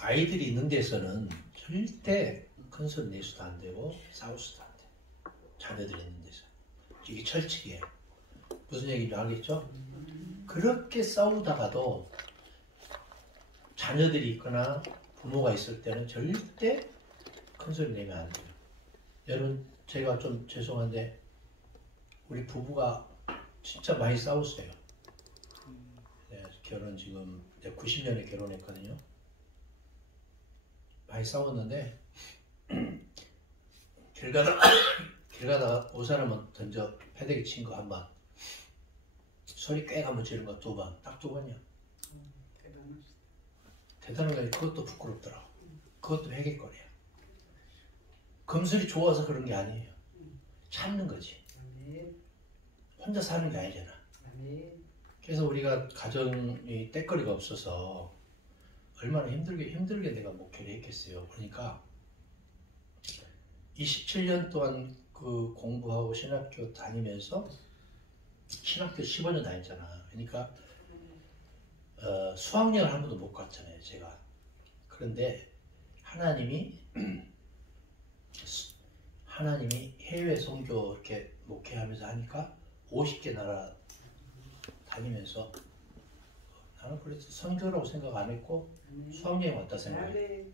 아이들이 있는 데서는 절대 큰 소리 내서도 안 되고 싸우서도 안 돼. 자녀들이 있는 데서. 이게 철칙이에요. 무슨 얘기인지 알겠죠? 그렇게 싸우다가도 자녀들이 있거나 부모가 있을 때는 절대 큰 소리 내면 안 돼요. 여러분, 제가 좀 죄송한데 우리 부부가 진짜 많이 싸웠어요. 네, 결혼 지금 90년에 결혼했거든요. 많이 싸웠는데 길 가다가 옷 하나만 던져 패대기 친 거 한 번, 소리 꽤 가면 지른 거 두 번, 딱 두 번이야. 대단한 게 그것도 부끄럽더라고. 그것도 회개거리야. 금술이 좋아서 그런 게 아니에요. 참는 거지. 혼자 사는 게 아니잖아. 그래서 우리가 가정이 떼거리가 없어서 얼마나 힘들게 내가 목회를 했겠어요. 그러니까 27년 동안 그 공부하고 신학교 다니면서 신학교 15년 다녔잖아. 그러니까 수학여행을 한 번도 못 갔잖아요, 제가. 그런데 하나님이 해외 선교 이렇게 목회하면서 하니까 50개 나라 다니면서 나는 그래서 선교라고 생각 안 했고 수학여행 왔다 생각해.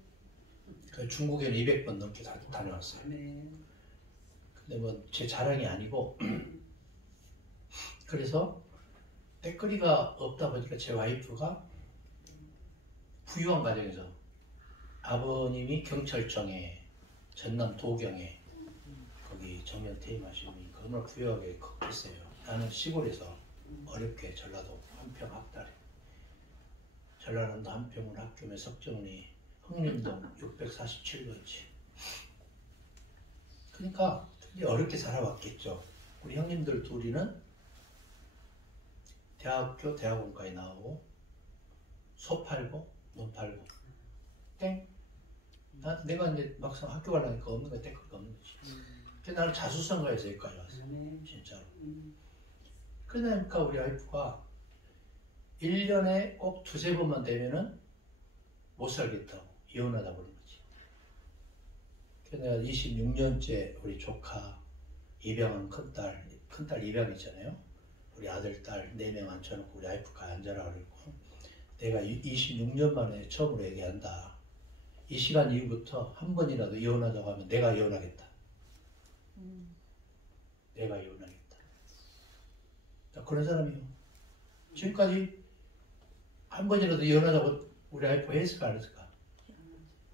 중국에는 200번 넘게 다녀왔어요. 근데 뭐 제 자랑이 아니고 그래서 떼거리가 없다 보니까 제 와이프가 부유한 가정에서 아버님이 경찰청에 전남 도경에 거기 정년 퇴임하시니 얼마나 부유하게 했어요. 나는 시골에서 어렵게 전라도 한평 학달에 전라남도 한평을 학교면 석정리 흥림동 647번지. 그러니까 되게 어렵게 살아왔겠죠. 우리 형님들 둘이는 대학원까지 나오고 소 팔고 몸 팔고 땡. 내가 이제 막상 학교 가려니까 없는 거야. 땡거리가 없는 거지. 그래서 나는 자수성가해서 여기까지 왔어. 진짜로. 그러니까 우리 와이프가 1년에 꼭 두세 번만 되면은 못 살겠다고 이혼하다 보는 거지. 그래서 내가 26년째 우리 조카 입양한 큰딸 입양했잖아요. 우리 아들, 딸 4명 앉혀놓고 우리 와이프가 앉아라 그랬고 내가 26년 만에 처음으로 얘기한다. 이 시간 이후부터 한 번이라도 이혼하자고 하면 내가 이혼하겠다. 내가 이혼하겠다. 그런 사람이요. 지금까지 한 번이라도 이혼하자고 우리 와이프 했을까 안 했을까?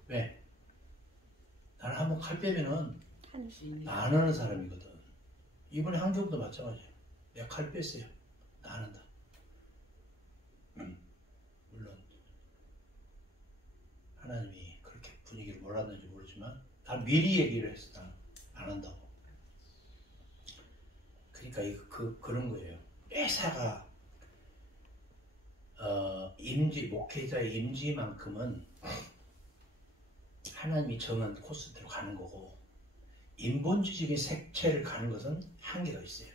왜? 나는 한번 칼 빼면은 나 안 하는 사람이거든. 이번에 한경도 마찬가지야. 내가 칼 뺐어요. 나 안 한다. 물론 하나님이 그렇게 분위기를 몰랐는지 모르지만 난 미리 얘기를 했어. 난 안 한다고. 그러니까 그런 거예요. 회사가 목회자의 임지만큼은 하나님이 정한 코스대로 가는 거고 인본주의적인 색채를 가는 것은 한계가 있어요.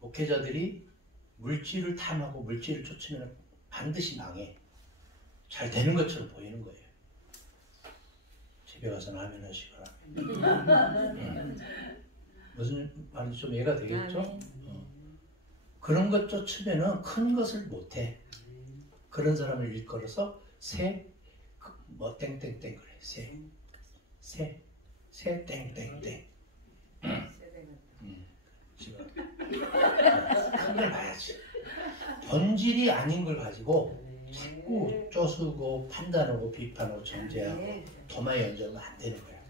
목회자들이 물질을 탐하고 물질을 쫓으면 반드시 망해. 잘 되는 것처럼 보이는 거예요. 집에 가서는 아멘 하시기 바랍니다. 무슨 말인지 좀 이해가 되겠죠? 그런 것 쫓으면 큰 것을 못해. 그런 사람을 일컬어서 뭐 땡땡땡 그래. 새 땡땡땡. 지금 큰 걸 봐야지. 본질이 아닌 걸 가지고 자꾸 쪼수고 판단하고 비판하고 정죄하고 도마에 얹으면 안 되는 거야.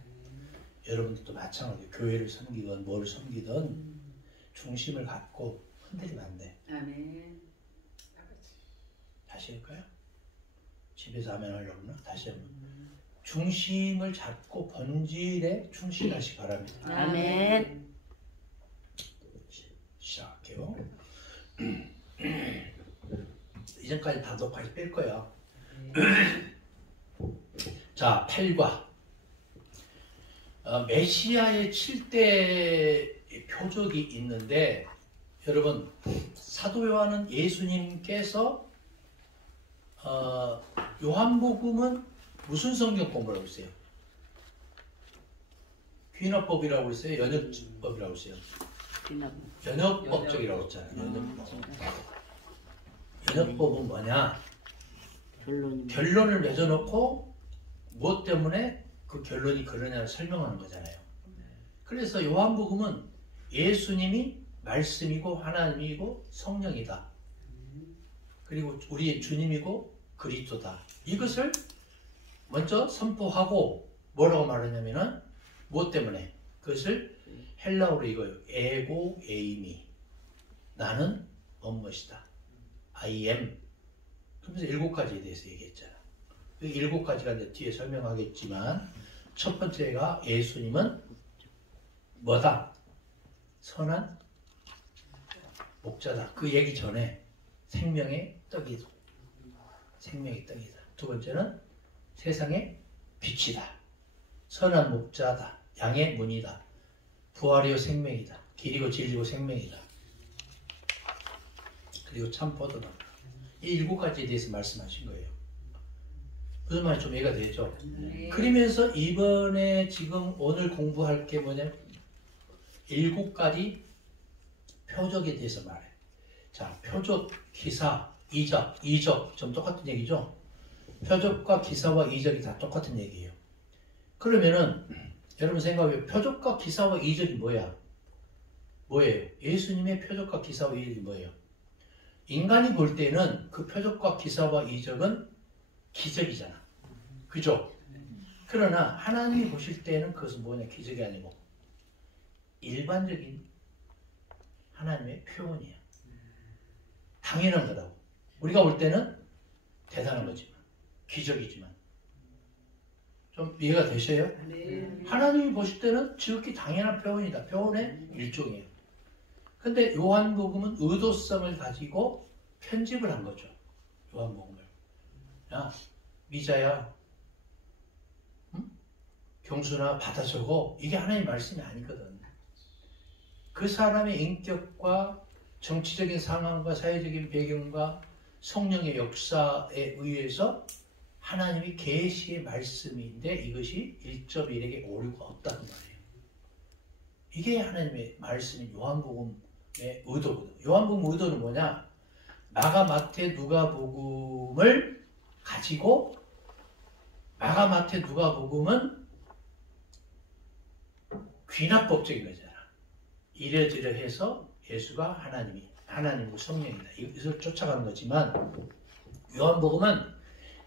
여러분들도 마찬가지로 교회를 섬기든 뭘 섬기든 중심을 갖고 흔들리면 안 돼. 아멘. 다시 할까요? 집에서 아멘 하려고 그러나? 다시 한번. 중심을 잡고 본질에 충실하시기 바랍니다. 아멘. 시작할게요. 이전까지 다 녹화해서 뺄 거야. 자, 8과 메시아의 7대 표적이 있는데 여러분 사도 요한은 예수님께서 요한복음은 무슨 성경 공부라고 했어요? 귀납법이라고 했어요? 연역법이라고 했어요? 연역법적이라고 했잖아요. 연역법은 뭐냐? 결론을 맺어놓고 무엇 때문에 그 결론이 그러냐를 설명하는 거잖아요. 그래서 요한복음은 예수님이 말씀이고 하나님이고 성령이다. 그리고 우리의 주님이고 그리스도다. 이것을 먼저 선포하고 뭐라고 말하냐면은 무엇 때문에? 그것을 헬라어로 이거예요. 에고 에이미. 나는 무엇이다. I am. 그러면서 7가지에 대해서 얘기했잖아. 그 7가지가 이제 뒤에 설명하겠지만 첫 번째가 예수님은 뭐다? 선한 목자다. 그 얘기 전에 생명의 떡이다. 생명의 떡이다. 두 번째는 세상의 빛이다. 선한 목자다. 양의 문이다. 부활이요 생명이다. 길이고 진리고 생명이다. 그리고 참 포도다. 이 7가지에 대해서 말씀하신 거예요. 무슨 말이 좀 이해가 되죠? 네. 그러면서 이번에 지금 오늘 공부할 게 뭐냐면 7가지 표적에 대해서 말해. 자, 표적, 기사, 이적 좀 똑같은 얘기죠? 표적과 기사와 이적이 다 똑같은 얘기예요. 그러면은 여러분 생각해요. 표적과 기사와 이적이 뭐야? 뭐예요? 예수님의 표적과 기사와 이적이 뭐예요? 인간이 볼 때는 그 표적과 기사와 이적은 기적이잖아. 그죠? 그러나 하나님이 보실 때는 그것은 뭐냐? 기적이 아니고 일반적인 하나님의 표현이야. 당연한 거라고. 우리가 볼 때는 대단한 거지만 기적이지만 좀 이해가 되셔요? 네. 하나님이 보실 때는 지극히 당연한 표현이다. 표현의 일종이에요. 근데 요한복음은 의도성을 가지고 편집을 한 거죠. 요한복음을. 야, 미자야, 응? 경수나 받아 적어. 이게 하나님의 말씀이 아니거든. 그 사람의 인격과 정치적인 상황과 사회적인 배경과 성령의 역사에 의해서 하나님이 계시의 말씀인데 이것이 1.1에게 오류가 없다는 말이에요. 이게 하나님의 말씀인 요한복음의 의도거든요. 요한복음 의도는 뭐냐? 마가, 마태, 누가복음을 가지고 마가, 마태, 누가복음은 귀납법적인 거잖아. 이래저래 해서 예수가 하나님이고 성령이다. 이것을 쫓아가는 거지만 요한복음은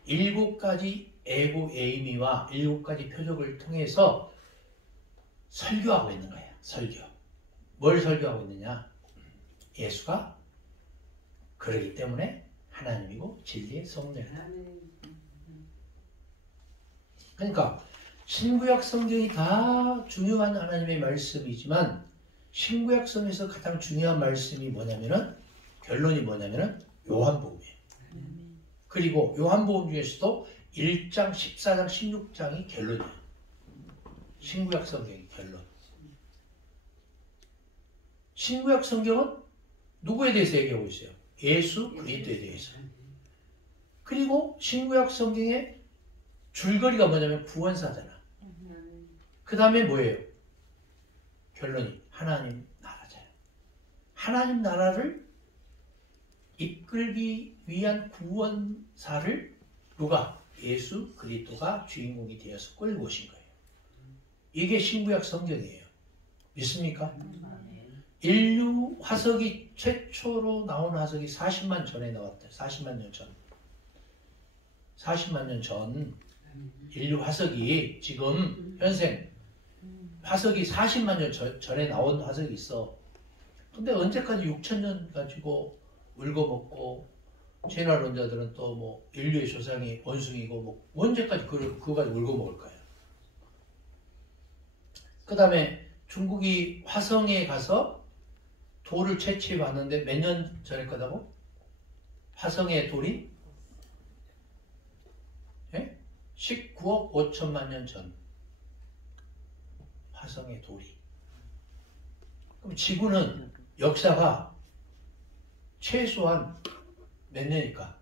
7가지 에고 에이미와 7가지 표적을 통해서 설교하고 있는 거예요. 설교. 뭘 설교하고 있느냐? 예수가 그러기 때문에 하나님이고 진리의 성령이다. 그러니까 신구약 성경이 다 중요한 하나님의 말씀이지만 신구약성에서 가장 중요한 말씀이 뭐냐면은 결론이 뭐냐면은 요한복음이에요. 그리고 요한복음 중에서도 1장, 14장, 16장이 결론이에요. 신구약 성경의 결론. 신구약 성경은 누구에 대해서 얘기하고 있어요? 예수 그리스도에 대해서. 그리고 신구약 성경의 줄거리가 뭐냐면 구원사잖아. 그 다음에 뭐예요? 결론이 하나님 나라잖아요. 하나님 나라를 이끌기 위한 구원사를 누가? 예수 그리스도가 주인공이 되어서 끌고 오신 거예요. 이게 신구약 성경이에요. 믿습니까? 인류 화석이 최초로 나온 화석이 40만 전에 나왔대요. 40만 년 전. 40만 년 전 인류 화석이 지금 현생 화석이 40만 년 전에 나온 화석이 있어. 근데 언제까지 6,000년 가지고 울고먹고 제날론자들은 또 뭐 인류의 조상이 원숭이고 뭐 언제까지 그거 가지고 울고먹을 거야. 그 다음에 중국이 화성에 가서 돌을 채취해 봤는데 몇 년 전에 거다고? 화성의 돌이 19억 5천만 년 전. 화성의 돌이. 그럼 지구는 역사가 최소한 몇 년일까?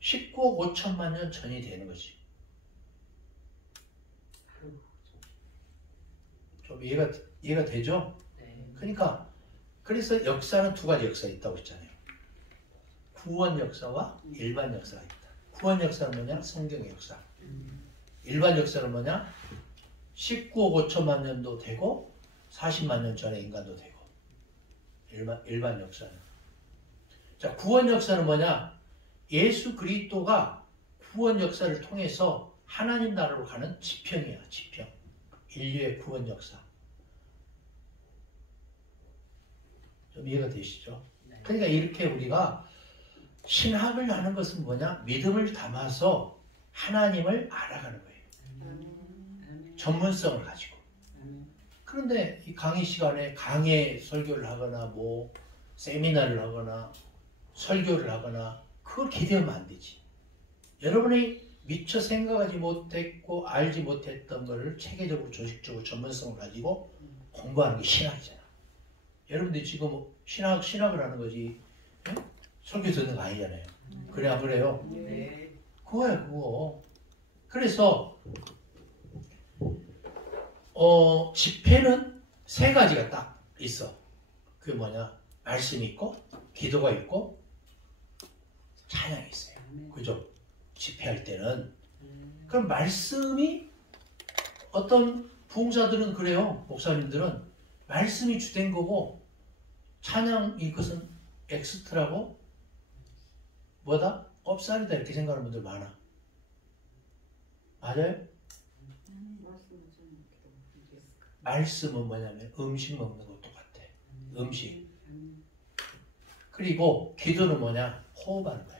19억 5천만 년 전이 되는 거지. 좀 이해가 되죠? 네. 그러니까 그래서 역사는 두 가지 역사가 있다고 했잖아요. 구원 역사와 일반 역사가 있다. 구원 역사는 뭐냐? 성경의 역사. 일반 역사는 뭐냐? 19억 5천만 년도 되고 40만 년 전의 인간도 되고. 일반 역사는. 자, 구원 역사는 뭐냐? 예수 그리스도가 구원 역사를 통해서 하나님 나라로 가는 지평이야. 지평. 인류의 구원 역사. 좀 이해가 되시죠? 네. 그러니까 이렇게 우리가 신학을 하는 것은 뭐냐? 믿음을 담아서 하나님을 알아가는 거예요. 전문성을 가지고. 그런데 이 강의 시간에 강의 설교를 하거나 뭐 세미나를 하거나 설교를 하거나 그걸 기대하면 안 되지. 여러분이 미처 생각하지 못했고 알지 못했던 것을 체계적으로 조직적으로 전문성을 가지고 공부하는 게 신학이잖아. 여러분들이 지금 신학을 하는 거지. 네? 설교 듣는 거 아니잖아요. 그래 안 그래요? 네. 그거야 그거. 그래서 집회는 세 가지가 딱 있어. 그게 뭐냐? 말씀이 있고 기도가 있고 찬양이 있어요. 그죠? 집회할 때는. 그럼 말씀이 어떤 부흥사들은 그래요. 목사님들은 말씀이 주된 거고 찬양 이것은 엑스트라고 뭐다? 업살이다 이렇게 생각하는 분들 많아. 맞아요? 말씀은 뭐냐면 음식 먹는 거 똑같아. 음식. 그리고 기도는 뭐냐? 호흡하는 거야.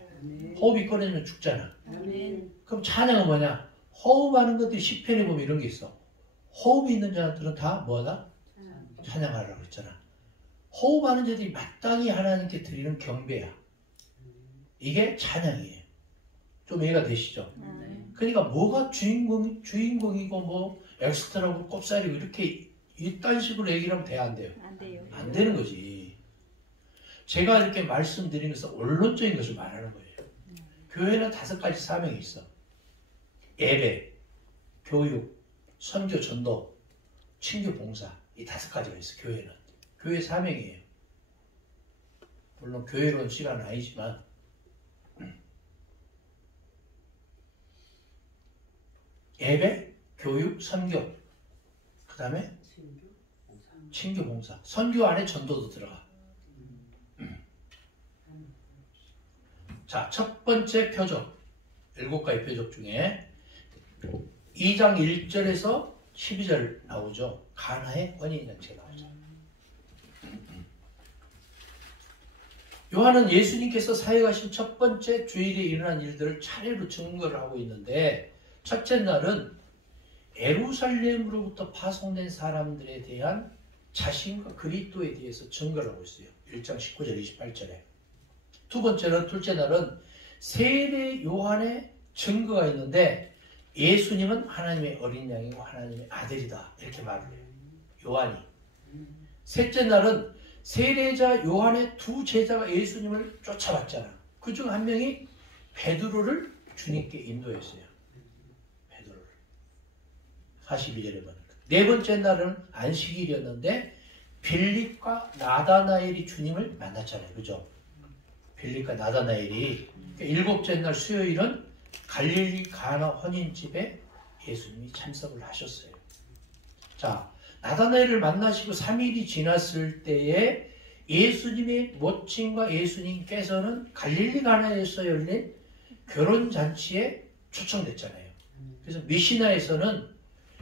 호흡이 끊어지면 죽잖아. 그럼 찬양은 뭐냐? 호흡하는 것들이 시편에 보면 이런 게 있어. 호흡이 있는 자들은 다 뭐다? 찬양하라고 그랬잖아. 호흡하는 자들이 마땅히 하나님께 드리는 경배야. 이게 찬양이에요. 좀 이해가 되시죠? 그러니까 뭐가 주인공이고 뭐 엑스트라고 꼽사리고 이렇게 이딴 식으로 얘기를 하면 돼요? 안 돼요? 안 돼요. 안 되는 거지. 제가 이렇게 말씀드리면서 원론적인 것을 말하는 거예요. 교회는 5가지 사명이 있어. 예배, 교육, 선교, 전도, 친교, 봉사. 이 5가지가 있어. 교회는. 교회 사명이에요. 물론 교회론 시간은 아니지만 예배, 교육, 선교, 그 다음에 친교, 봉사. 선교 안에 전도도 들어가. 자, 첫 번째 표적, 7가지 표적 중에 2장 1절에서 12절 나오죠. 가나의 혼인잔치가 나오죠. 요한은 예수님께서 사역하신 첫 번째 주일에 일어난 일들을 차례로 증거를 하고 있는데 첫째 날은 예루살렘으로부터 파송된 사람들에 대한 자신과 그리스도에 대해서 증거를 하고 있어요. 1장 19절 28절에. 두 번째는 둘째 날은 세례 요한의 증거가 있는데 예수님은 하나님의 어린 양이고 하나님의 아들이다 이렇게 말을 해요. 요한이. 셋째 날은 세례자 요한의 2 제자가 예수님을 쫓아왔잖아. 그중 한 명이 베드로를 주님께 인도했어요. 베드로를. 42절에 보니까. 네 번째 날은 안식일이었는데 빌립과 나다나엘이 주님을 만났잖아요. 그죠? 빌립과 나다나엘이. 일곱째 날 수요일은 갈릴리 가나 혼인집에 예수님이 참석을 하셨어요. 자, 나다나엘을 만나시고 3일이 지났을 때에 예수님의 모친과 예수님께서는 갈릴리 가나에서 열린 결혼잔치에 초청됐잖아요. 그래서 미시나에서는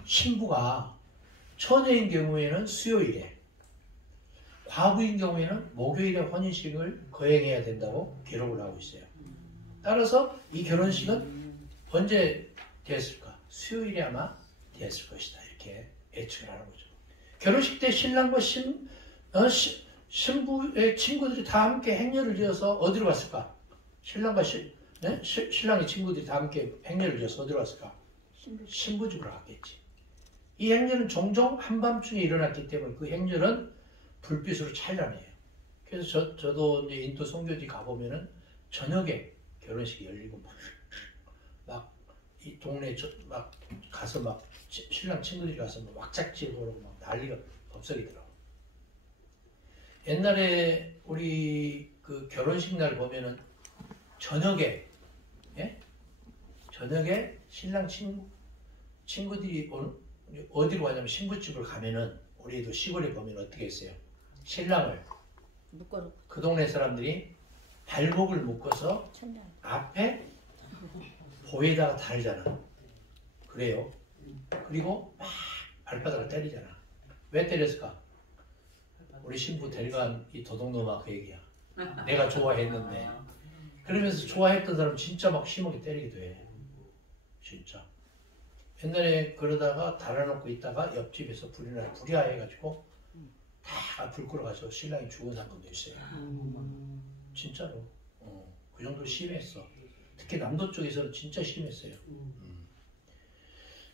신부가 처녀인 경우에는 수요일에, 과부인 경우에는 목요일에 혼인식을 거행해야 된다고 기록을 하고 있어요. 따라서 이 결혼식은 언제 되었을까? 수요일에 아마 되었을 것이다. 이렇게 예측을 하는 거죠. 결혼식 때 신랑과 신부의 친구들이 다 함께 행렬을 지어서 어디로 갔을까? 신랑과 신랑의 친구들이 다 함께 행렬을 지어서 어디로 갔을까? 신부 집으로 갔겠지. 이 행렬은 종종 한밤중에 일어났기 때문에 그 행렬은 불빛으로 찬란해요. 그래서 저도 이제 인도 선교지 가보면은 저녁에 결혼식이 열리고 막 이 동네 막 가서 막 신랑 친구들이 가서 막 왁작지고 그러고 막 난리가 법석이더라고. 옛날에 우리 그 결혼식 날 보면은 저녁에 예? 저녁에 신랑 친구들이 어디로 가냐면 신부집을 가면은 우리도 시골에 보면 어떻게 했어요? 신랑을 그 동네 사람들이 발목을 묶어서 앞에 보에다가 달잖아. 그래요. 그리고 막 발바닥을 때리잖아. 왜 때렸을까? 우리 신부 데려간 이 도둑놈아 그 얘기야. 내가 좋아했는데. 그러면서 좋아했던 사람 진짜 막 심하게 때리기도 해. 진짜. 옛날에 그러다가 달아놓고 있다가 옆집에서 불이 하해가지고 다 불 끌어가서 신랑이 죽은 사건도 있어요. 진짜로. 그 정도로 심했어. 특히 남도 쪽에서는 진짜 심했어요.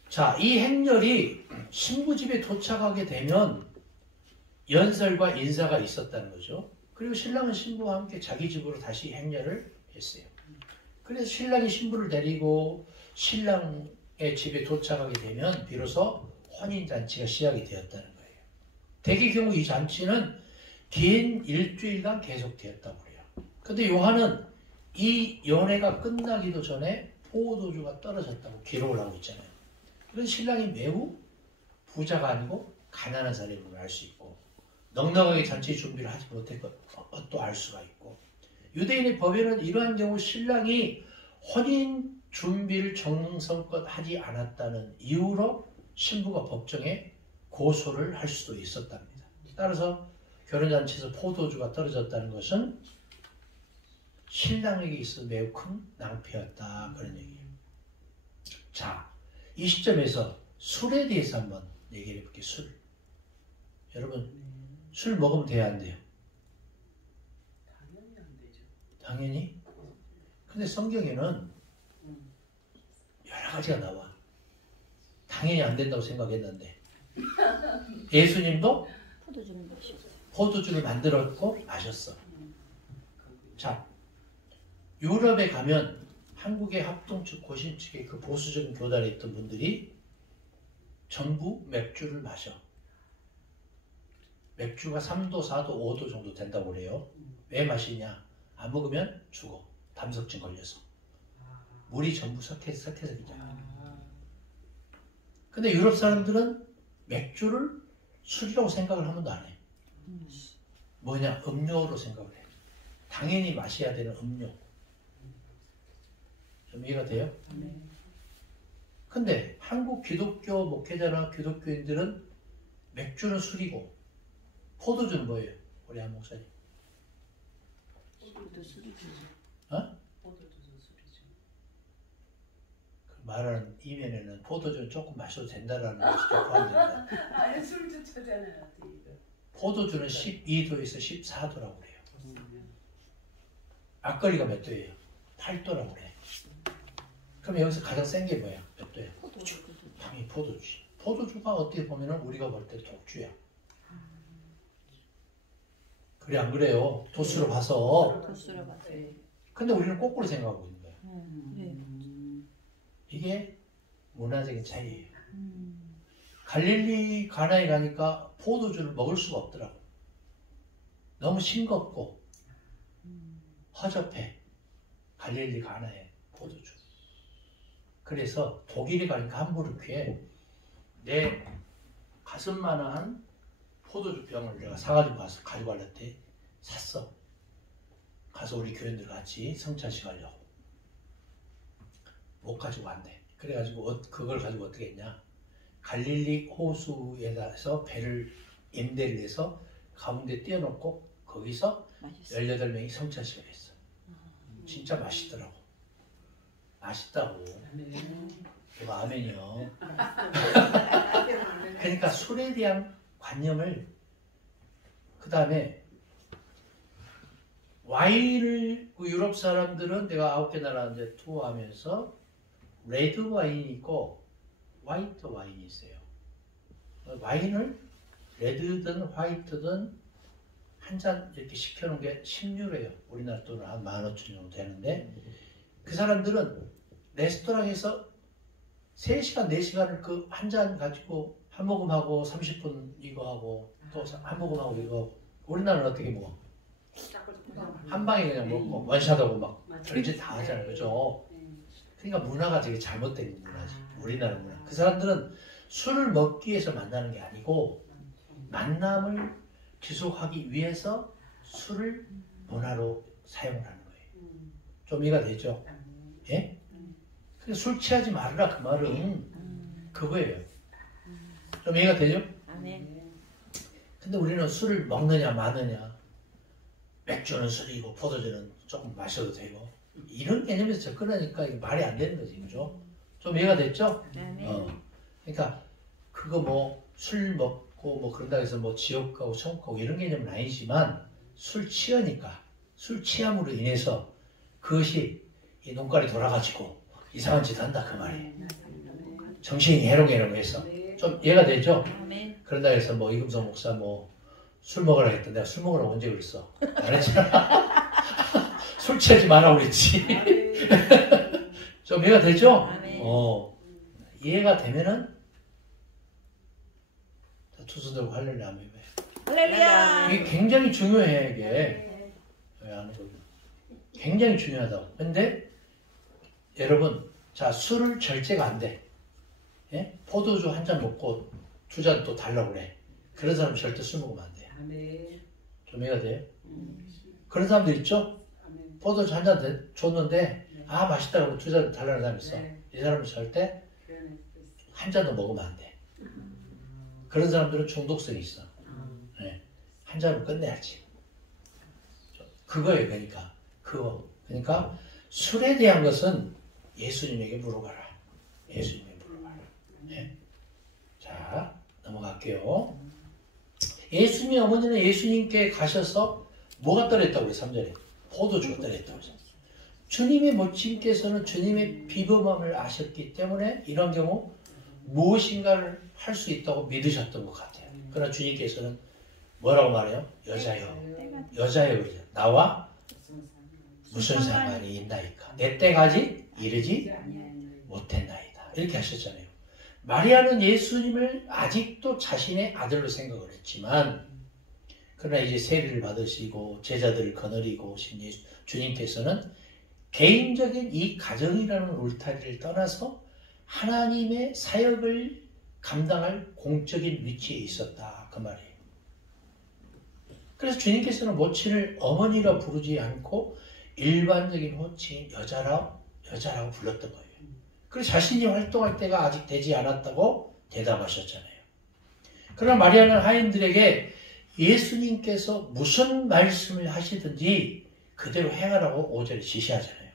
자, 이 행렬이 신부집에 도착하게 되면 연설과 인사가 있었다는 거죠. 그리고 신랑은 신부와 함께 자기 집으로 다시 행렬을 했어요. 그래서 신랑이 신부를 데리고 신랑의 집에 도착하게 되면 비로소 혼인잔치가 시작이 되었다는 거예요. 대개 경우 이 잔치는 긴 일주일간 계속되었다고 그래요. 그런데 요한은 이 연회가 끝나기도 전에 포도주가 떨어졌다고 기록을 하고 있잖아요. 그런 신랑이 매우 부자가 아니고 가난한 사람임을 알 수 있고 넉넉하게 잔치 준비를 하지 못한 것도 알 수가 있고 유대인의 법에는 이러한 경우 신랑이 혼인 준비를 정성껏 하지 않았다는 이유로 신부가 법정에 고소를 할 수도 있었답니다. 따라서 결혼잔치에서 포도주가 떨어졌다는 것은 신랑에게 있어 매우 큰 낭패였다 그런 얘기예요. 자, 이 시점에서 술에 대해서 한번 얘기를 해볼게요. 술. 여러분 술 먹으면 돼야 안 돼요? 당연히 안 되죠. 당연히? 근데 성경에는 여러 가지가 나와. 당연히 안 된다고 생각했는데 예수님도 포도주를 만들었고 마셨어. 자, 유럽에 가면 한국의 합동측, 고신측의 그 보수적인 교단에 있던 분들이 전부 맥주를 마셔. 맥주가 3도, 4도, 5도 정도 된다고 그래요. 왜 마시냐? 안 먹으면 죽어. 담석증 걸려서. 물이 전부 석회석이잖아. 근데 유럽 사람들은 맥주를 술이라고 생각을 한 번도 안 해. 뭐냐? 음료로 생각을 해. 당연히 마셔야 되는 음료. 좀 이해가 돼요? 근데 한국 기독교 목회자나 기독교인들은 맥주는 술이고 포도주는 뭐예요? 우리 한 목사님. 포도도 술이죠. 어? 포도도 술이죠. 그 말하는 이면에는 포도주는 조금 마셔도 된다라는 것이 포함된다. 아니 술 좋잖아요. 포도주는 12도에서 14도라고 그래요. 막걸리가 몇 도예요? 8도라고 그래. 그럼 여기서 가장 센 게 뭐야? 몇 도야? 포도주. 당연히 포도주. 포도주가 어떻게 보면은 우리가 볼 때 독주야. 그래 안 그래요? 도수로 봐서. 도수로 봐서. 근데 우리는 거꾸로 생각하고 있는 거야. 네. 이게 문화적인 차이예요. 갈릴리 가나에 가니까 포도주를 먹을 수가 없더라고. 너무 싱겁고 허접해. 갈릴리 가나의 포도주. 그래서 독일에 가니까 함부르크에 내 가슴만한 포도주 병을 내가 사가지고 가서 가지고 가려때 샀어. 가서 우리 교인들 같이 성찬식 하려고. 못 가지고 왔네. 그래가지고 그걸 가지고 어떻게 했냐. 갈릴리 호수에서 배를 임대를 해서 가운데 띄워놓고 거기서 18명이 성찬식을 했어. 진짜 맛있더라고. 맛있다고. 이거 아멘이요. 그러니까 술에 대한 관념을 그 다음에 와인을 그 유럽 사람들은 내가 9개 나라 이제 투어하면서 레드 와인이 있고 화이트 와인이 있어요. 와인을 레드든 화이트든 한 잔 이렇게 시켜놓은 게 10유로예요. 우리나라 돈으로 한 15,000원 정도 되는데 그 사람들은 레스토랑에서 3시간, 4시간을 그 한 잔 가지고 한 모금하고 30분 이거 하고 또 한 모금하고 이거 하고. 우리나라는 어떻게 먹어? 한 방에 그냥 먹고 원샷하고 막 별짓 다 하잖아요. 그죠? 그러니까 문화가 되게 잘못된 문화지. 우리나라 문화. 그 사람들은 술을 먹기 위해서 만나는 게 아니고 만남을 지속하기 위해서 술을 문화로 사용을 하는 거예요. 좀 이해가 되죠? 예? 그래서 술 취하지 말아라 그 말은 그거예요. 좀 이해가 되죠? 근데 우리는 술을 먹느냐 마느냐 맥주는 술이고 포도주는 조금 마셔도 되고 이런 개념에서 접근하니까 이게 말이 안 되는 거지. 그죠? 좀 이해가 됐죠? 그러니까 그거 뭐 술 먹고 뭐 그런다 해서 뭐 지옥 가고 천국 가고 이런 개념은 아니지만 술 취하니까 술 취함으로 인해서 그것이 이 눈깔이 돌아가지고 이상한 짓 한다 그 말이에요. 정신이 해롱해롱해서 좀 이해가 되죠? 그런다 해서 뭐 이금성 목사 뭐 술 먹으라 했다. 내가 술 먹으라고 언제 그랬어? 안 했잖아. 술 취하지 마라 그랬지. 좀 이해가 되죠? 이해가 되면은 두 손 들고 할렐루야 하면 할렐루야. 이게 굉장히 중요해 이게. 왜 안 해? 굉장히 중요하다고. 근데 여러분 자 술을 절제가 안 돼. 예? 포도주 한 잔 먹고 2잔 또 달라고 그래. 그런 사람 절대 술 먹으면 안 돼. 좀 이해가 돼요? 그런 사람들 있죠? 포도주 한 잔 줬는데 아 맛있다 그러고 2잔 달라는 사람 있어. 이 사람은 절대 한 잔도 먹으면 안 돼. 그런 사람들은 중독성이 있어. 네. 한 잔으로 끝내야지. 그거예요. 그러니까 술에 대한 것은 예수님에게 물어봐라. 예수님에게 물어봐라. 네. 자 넘어갈게요. 예수님의 어머니는 예수님께 가셔서 뭐가 떨어졌다고 그래요? 3절에 포도주가 떨어졌다고 그래요. 주님의 모친께서는 주님의 비범함을 아셨기 때문에 이런 경우 무엇인가를 할 수 있다고 믿으셨던 것 같아요. 그러나 주님께서는 뭐라고 말해요? 여자여, 여자여, 나와 무슨 상관이 있나이까? 내 때까지 이르지 못했나이다. 이렇게 하셨잖아요. 마리아는 예수님을 아직도 자신의 아들로 생각을 했지만 그러나 이제 세례를 받으시고 제자들을 거느리고 오신 주님께서는 개인적인 이 가정이라는 울타리를 떠나서 하나님의 사역을 감당할 공적인 위치에 있었다. 그 말이에요. 그래서 주님께서는 모친을 어머니라 부르지 않고 일반적인 호칭 여자라고 불렀던 거예요. 그래서 자신이 활동할 때가 아직 되지 않았다고 대답하셨잖아요. 그러나 마리아는 하인들에게 예수님께서 무슨 말씀을 하시든지 그대로 행하라고 5절에 지시하잖아요.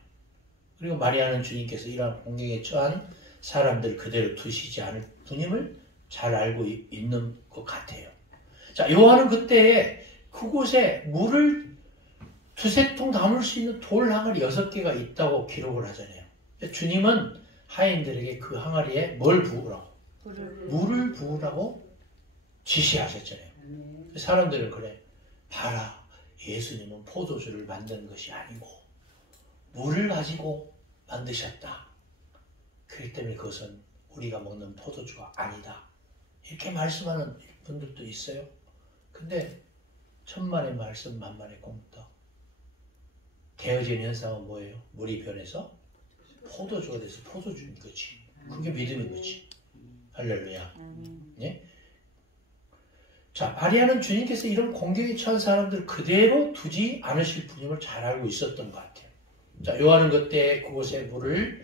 그리고 마리아는 주님께서 이러한 공경에 처한 사람들 그대로 두시지 않을 주님을 잘 알고 있는 것 같아요. 자, 요한은 그때 그곳에 물을 2-3통 담을 수 있는 돌 항아리 6개가 있다고 기록을 하잖아요. 주님은 하인들에게 그 항아리에 뭘 부으라고? 물을 부으라고 지시하셨잖아요. 사람들은 그래. 봐라. 예수님은 포도주를 만드는 것이 아니고 물을 가지고 만드셨다. 그렇기 때문에 그것은 우리가 먹는 포도주가 아니다. 이렇게 말씀하는 분들도 있어요. 근데 천만의 말씀 만만의 공덕. 되어진 현상은 뭐예요? 물이 변해서 포도주가 돼서 포도주인 거지. 그게 믿음인 거지. 할렐루야. 예? 자, 마리아는 주님께서 이런 공경에 처한 사람들 그대로 두지 않으실 분임을 잘 알고 있었던 것 같아요. 자, 요한은 그때 그곳에 물을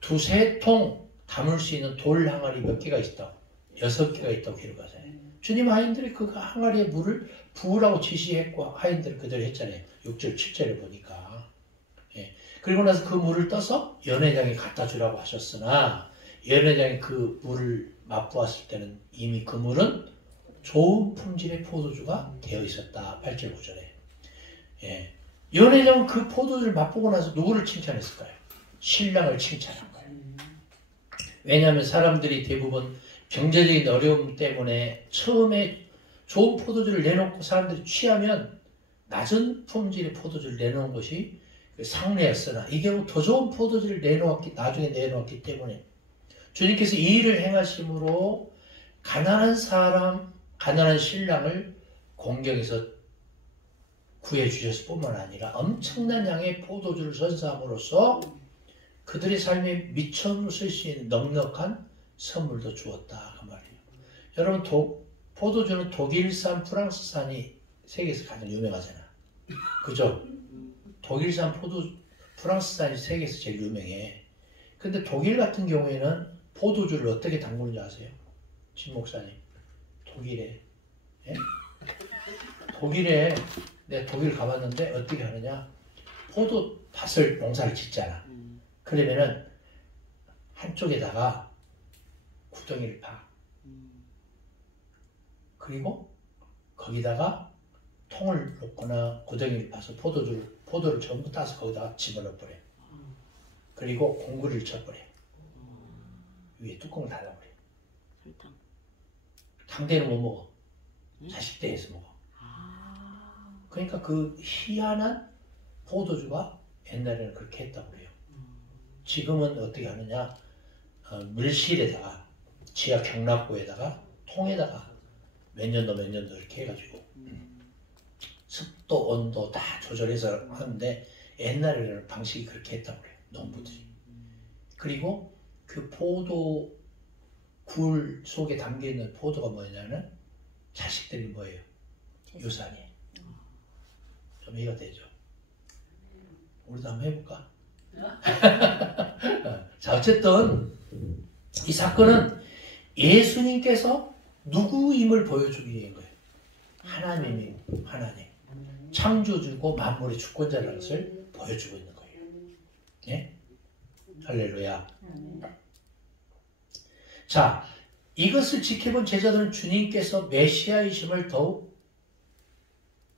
2-3통 담을 수 있는 돌 항아리 몇 개가 있다고? 6개가 있다고 기록하잖아요. 주님 하인들이 그 항아리에 물을 부으라고 지시했고 하인들은 그대로 했잖아요. 6절, 7절에 보니까. 예. 그리고 나서 그 물을 떠서 연회장에 갖다 주라고 하셨으나 연회장이 그 물을 맛보았을 때는 이미 그 물은 좋은 품질의 포도주가 되어 있었다. 8절 9절에. 예. 연회장은 그 포도주를 맛보고 나서 누구를 칭찬했을까요? 신랑을 칭찬한 거예요. 왜냐하면 사람들이 대부분 경제적인 어려움 때문에 처음에 좋은 포도주를 내놓고 사람들이 취하면 낮은 품질의 포도주를 내놓은 것이 상례였으나 이 경우 더 좋은 포도주를 나중에 내놓았기 때문에 주님께서 이 일을 행하심으로 가난한 사람, 가난한 신랑을 공경에서 구해주셨을 뿐만 아니라 엄청난 양의 포도주를 선사함으로써 그들의 삶에 미천으로 쓸 수 있는 넉넉한 선물도 주었다. 그 말이에요. 여러분, 포도주는 독일산, 프랑스산이 세계에서 가장 유명하잖아. 그죠? 독일산 프랑스산이 세계에서 제일 유명해. 근데 독일 같은 경우에는 포도주를 어떻게 담그는지 아세요? 진 목사님. 독일에. 예? 내가 독일 가봤는데 어떻게 하느냐? 포도밭을 농사를 짓잖아. 그러면은 한쪽에다가 구덩이를 파. 그리고 거기다가 통을 놓거나 구덩이를 파서 포도를 전부 따서 거기다가 집어넣어버려. 그리고 공구리를 쳐버려. 위에 뚜껑을 닫아버려. 당대는 못 먹어. 자식대에서 먹어. 그러니까 그 희한한 포도주가 옛날에는 그렇게 했다고 그래요. 지금은 어떻게 하느냐? 물실에다가 지하 경락고에다가 통에다가 몇 년도 이렇게 해가지고 습도, 온도 다 조절해서 하는데 옛날에는 방식이 그렇게 했다고 그래요. 농부들이. 그리고 그 포도 굴 속에 담겨있는 포도가 뭐냐면 자식들이 뭐예요? 유산이. 좀 이해가 되죠? 우리도 한번 해볼까? 자, 어쨌든 이 사건은 예수님께서 누구임을 보여주기 위한 거예요. 하나님. 창조주고 만물의 주권자라는 것을 보여주고 있는 거예요. 예? 할렐루야. 자, 이것을 지켜본 제자들은 주님께서 메시아이심을 더욱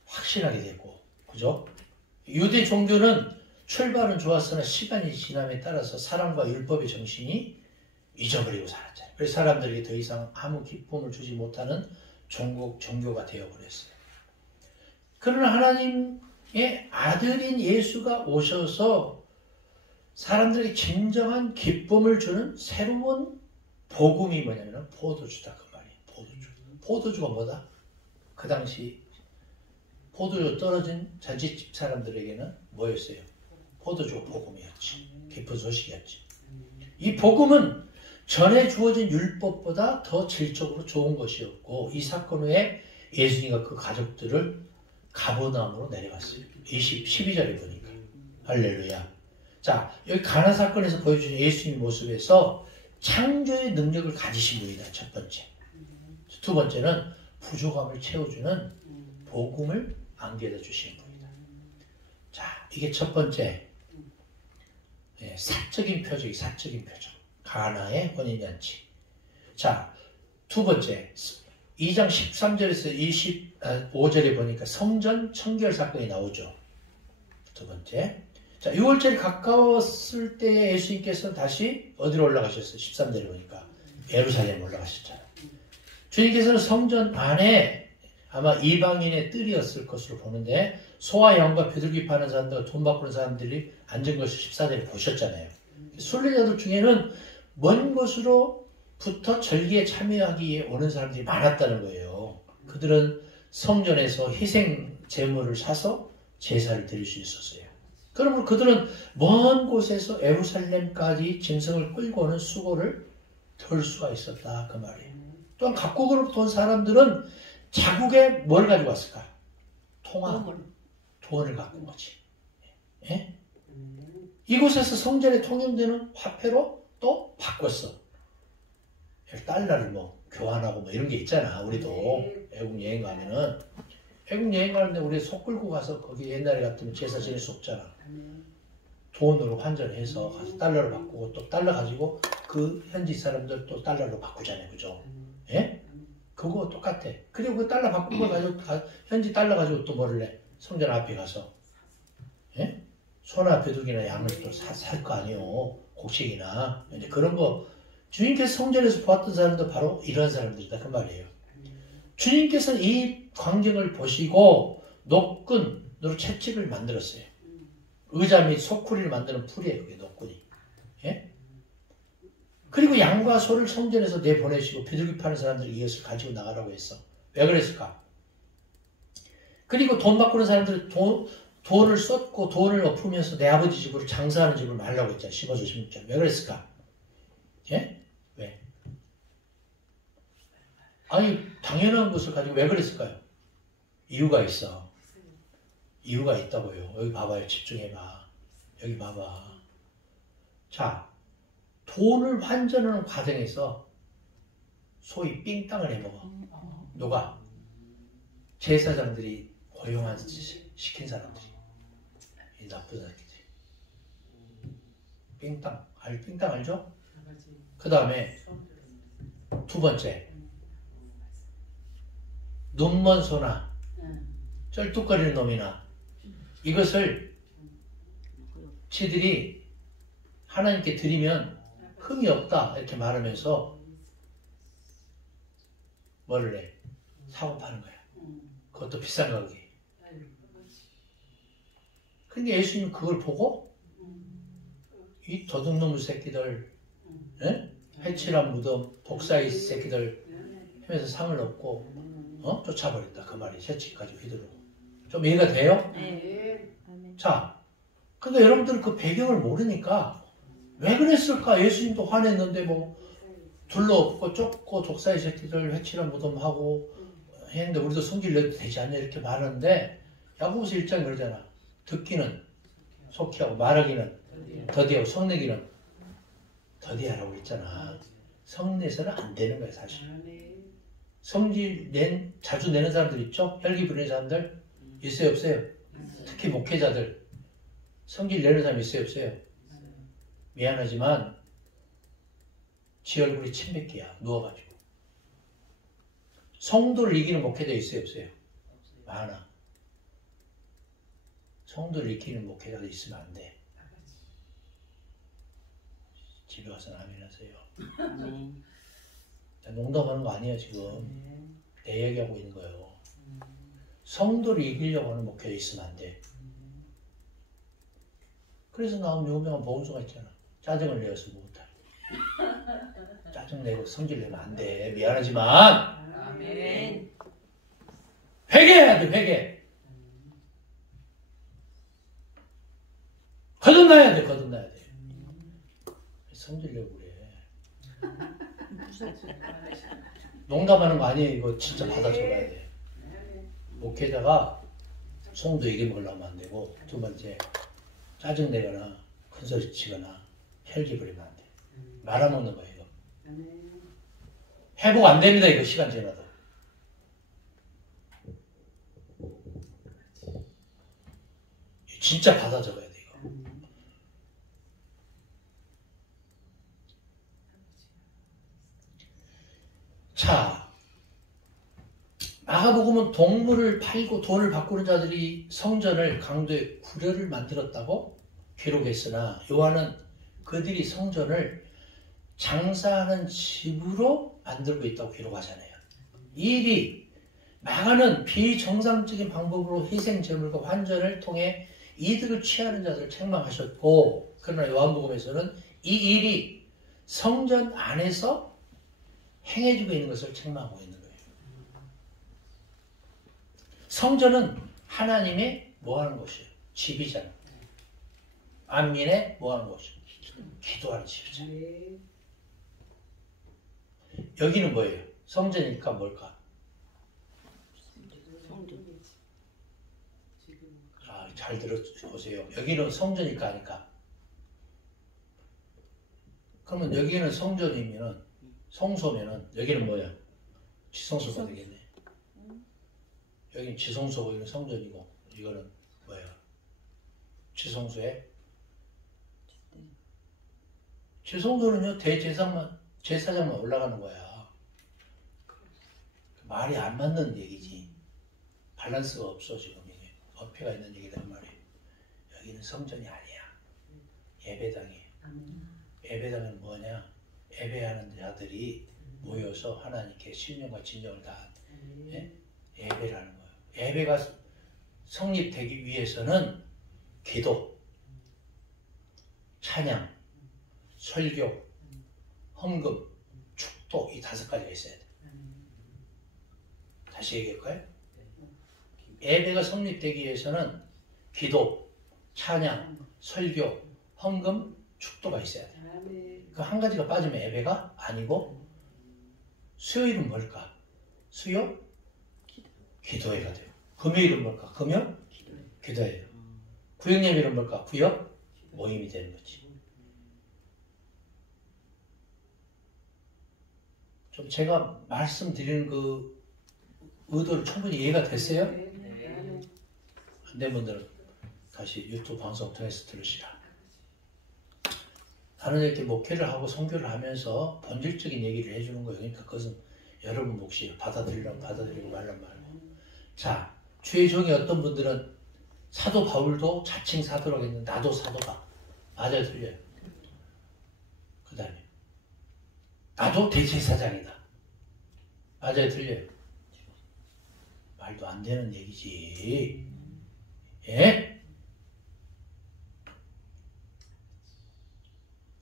확신하게 되고, 그죠? 유대 종교는 출발은 좋았으나 시간이 지남에 따라서 사랑과 율법의 정신이 잊어버리고 살았잖아요. 그래서 사람들에게 더 이상 아무 기쁨을 주지 못하는 종교가 되어버렸어요. 그러나 하나님의 아들인 예수가 오셔서 사람들에게 진정한 기쁨을 주는 새로운 복음이 뭐냐면 포도주다 그 말이에요. 포도주가 뭐다? 그 당시 포도주 떨어진 자취집 사람들에게는 뭐였어요? 포도주가 복음이었지. 기쁜 소식이었지. 이 복음은 전에 주어진 율법보다 더 질적으로 좋은 것이었고 이 사건 후에 예수님과 그 가족들을 가버나움으로 내려갔어요. 12절에 보니까. 할렐루야. 자, 여기 가나 사건에서 보여주신 예수님의 모습에서 창조의 능력을 가지신 분이다. 첫 번째. 두 번째는 부족함을 채워주는 복음을 안겨다 주신 분이다. 자, 이게 첫 번째 사적인 표적. 가나의 혼인잔치. 자, 두 번째 2장 13절에서 25절에 보니까 성전 청결 사건이 나오죠. 두 번째. 자, 6월절이 가까웠을 때 예수님께서 다시 어디로 올라가셨어요? 13절에 보니까 예루살렘 올라가셨잖아요. 주님께서는 성전 안에 아마 이방인의 뜰이었을 것으로 보는데 소와 양과 비둘기 파는 사람들, 돈 바꾸는 사람들이 앉은 것을 14절에 보셨잖아요. 순례자들 중에는 먼 곳으로부터 절기에 참여하기 위해 오는 사람들이 많았다는 거예요. 그들은 성전에서 희생 제물을 사서 제사를 드릴 수 있었어요. 그러므로 그들은 먼 곳에서 예루살렘까지 짐승을 끌고 오는 수고를 덜 수가 있었다 그 말이에요. 또한 각국으로부터 온 사람들은 자국에 뭘 가지고 왔을까? 돈을 갖고 온 거지. 예? 이곳에서 성전에 통용되는 화폐로 또 바꿨어. 달러를 뭐 교환하고 뭐 이런 게 있잖아. 우리도 외국 여행 가면은 외국 여행 가는데 우리 속 끌고 가서 거기 옛날에 같으면 제사 지낼 수 없잖아. 돈으로 환전해서 가서 달러를 바꾸고 또 달러 가지고 그 현지 사람들 또 달러로 바꾸잖아요. 그죠? 예? 그거 똑같아. 그리고 그 달러 바꾼 걸 가지고 현지 달러 가지고 또 뭐를 해? 성전 앞에 가서 예? 소나 비둘기나 양을 또 살 거 아니에요. 곡식이나 이제 그런 거 주님께서 성전에서 보았던 사람도 바로 이런 사람들이다 그 말이에요. 주님께서는 이 광경을 보시고 노끈으로 채찍을 만들었어요. 의자 및 소쿠리를 만드는 풀이에요. 그게 노끈이. 예? 그리고 양과 소를 성전에서 내보내시고 비둘기 파는 사람들이 이것을 가지고 나가라고 했어. 왜 그랬을까? 그리고 돈 바꾸는 사람들은 돈을 썼고 돈을 엎으면서 내 아버지 집으로 장사하는 집을 말라고 했잖아. 15절 16절. 왜 그랬을까? 예? 왜? 아니 당연한 것을 가지고 왜 그랬을까요? 이유가 있어. 이유가 있다고요. 여기 봐봐요. 집중해봐. 여기 봐봐. 자, 돈을 환전하는 과정에서 소위 삥땅을 해먹어. 누가? 제사장들이 고용한 시킨 사람들이. 이 나쁜 사람들이. 삥땅. 삥땅 알죠? 그 다음에 두 번째. 눈먼 소나 쩔뚝거리는 놈이나 이것을 지들이 하나님께 드리면 흠이 없다 이렇게 말하면서 뭐를 해? 사고 파는 거야. 그것도 비싼 가격에. 그러니까 예수님 그걸 보고 이 도둑놈의 새끼들, 예? 해칠한 무덤, 독사의 새끼들 하면서 상을 얻고 쫓아버린다. 그 말이 새치까지 휘두르고. 좀 이해가 돼요? 네. 자, 그러니까 여러분들은 그 배경을 모르니까 왜 그랬을까? 예수님도 화냈는데 뭐 둘러엎고 쫓고 독사의 새끼들 회칠한 무덤하고 했는데 우리도 성질 내도 되지 않냐 이렇게 말하는데 야고보서 1장 그러잖아. 듣기는 속히하고 말하기는 더디하고 성내기는 더디하라고 했잖아. 성내서는 안 되는 거야 사실. 성질 자주 내는 사람들 있죠? 혈기 부리는 사람들 있어요 없어요? 특히 목회자들 성질 내는 사람 있어요 없어요? 미안하지만 지 얼굴이 침뱉기야. 누워가지고. 성도를 이기는 목회자 있어요 없어요? 많아. 성도를 이기는 목회자도 있으면 안 돼. 집에 가서 아멘 하세요. 농담하는 거 아니에요 지금. 내 얘기하고 있는 거예요. 성도를 이기려고 하는 목회자 있으면 안 돼. 그래서 나온 유명한 보험수가 있잖아. 짜증을 내어서 못해. 짜증내고 성질내면 안 돼. 미안하지만 아멘. 회개해야 돼. 회개. 거듭나야 돼. 거듭나야 돼. 성질내고 그래. 농담하는 거 아니에요. 이거 진짜 받아 적어야 돼. 목회자가 성도 얘기 먹으려면 안 되고 두 번째 짜증내거나 큰소리 치거나 혈기 부리면 안 돼. 말아먹는 거예요. 이거. 회복 안 됩니다. 이거 시간 지나도. 진짜 받아 적어야 돼. 이거. 자, 마가복음은 동물을 팔고 돈을 바꾸는 자들이 성전을 강도의 구려를 만들었다고 기록했으나 요한은 그들이 성전을 장사하는 집으로 만들고 있다고 기록하잖아요. 이 일이 마가는 비정상적인 방법으로 희생제물과 환전을 통해 이득을 취하는 자들을 책망하셨고, 그러나 요한복음에서는 이 일이 성전 안에서 행해지고 있는 것을 책망하고 있는 거예요. 성전은 하나님의 뭐하는 곳이에요? 집이잖아요. 안민의 뭐하는 곳이에요? 기도하는 집이잖아요. 여기는 뭐예요? 성전이니까 뭘까? 아, 잘 들어보세요. 여기는 성전이니까 아니까. 그러면 여기는 성전이면은 성소면은 여기는 뭐야? 지성소가 되겠네. 여기는 지성소고 여기는 성전이고 이거는 뭐예요? 지성소에 지성소는요 제사장만 올라가는 거야. 말이 안 맞는 얘기지. 밸런스가 없어 지금 이게 어폐가 있는 얘기란 말이에요. 여기는 성전이 아니야. 예배당이에요. 예배당은 뭐냐? 예배하는 자들이 모여서 하나님께 신령과 진정을 다한 예배를 하는 거예요. 예배가 성립되기 위해서는 기도, 찬양, 설교, 헌금, 축도 이 5가지가 있어야 돼. 다시 얘기할까요? 예배가 성립되기 위해서는 기도, 찬양, 설교, 헌금, 축도가 있어야 돼. 그 한 가지가 빠지면 예배가 아니고 수요일은 뭘까? 수요? 기도회가 돼요. 금요일은 뭘까? 금요? 기도회예요. 구역예배는 뭘까? 구역? 모임이 되는 거지. 좀 제가 말씀드리는 그 의도를 충분히 이해가 됐어요? 안 된 분들은 다시 유튜브 방송 통해서 들으시라. 나는 이렇게 목회를 하고 선교를 하면서 본질적인 얘기를 해주는 거예요. 그러니까 그것은 여러분 몫이에요. 받아들이라면 받아들이고 말란 말고. 자, 주의 종이 어떤 분들은 사도 바울도 자칭 사도라고 했는데 나도 사도다. 맞아요, 틀려요? 그 다음에 나도 대제사장이다. 맞아요, 틀려요? 말도 안 되는 얘기지. 예?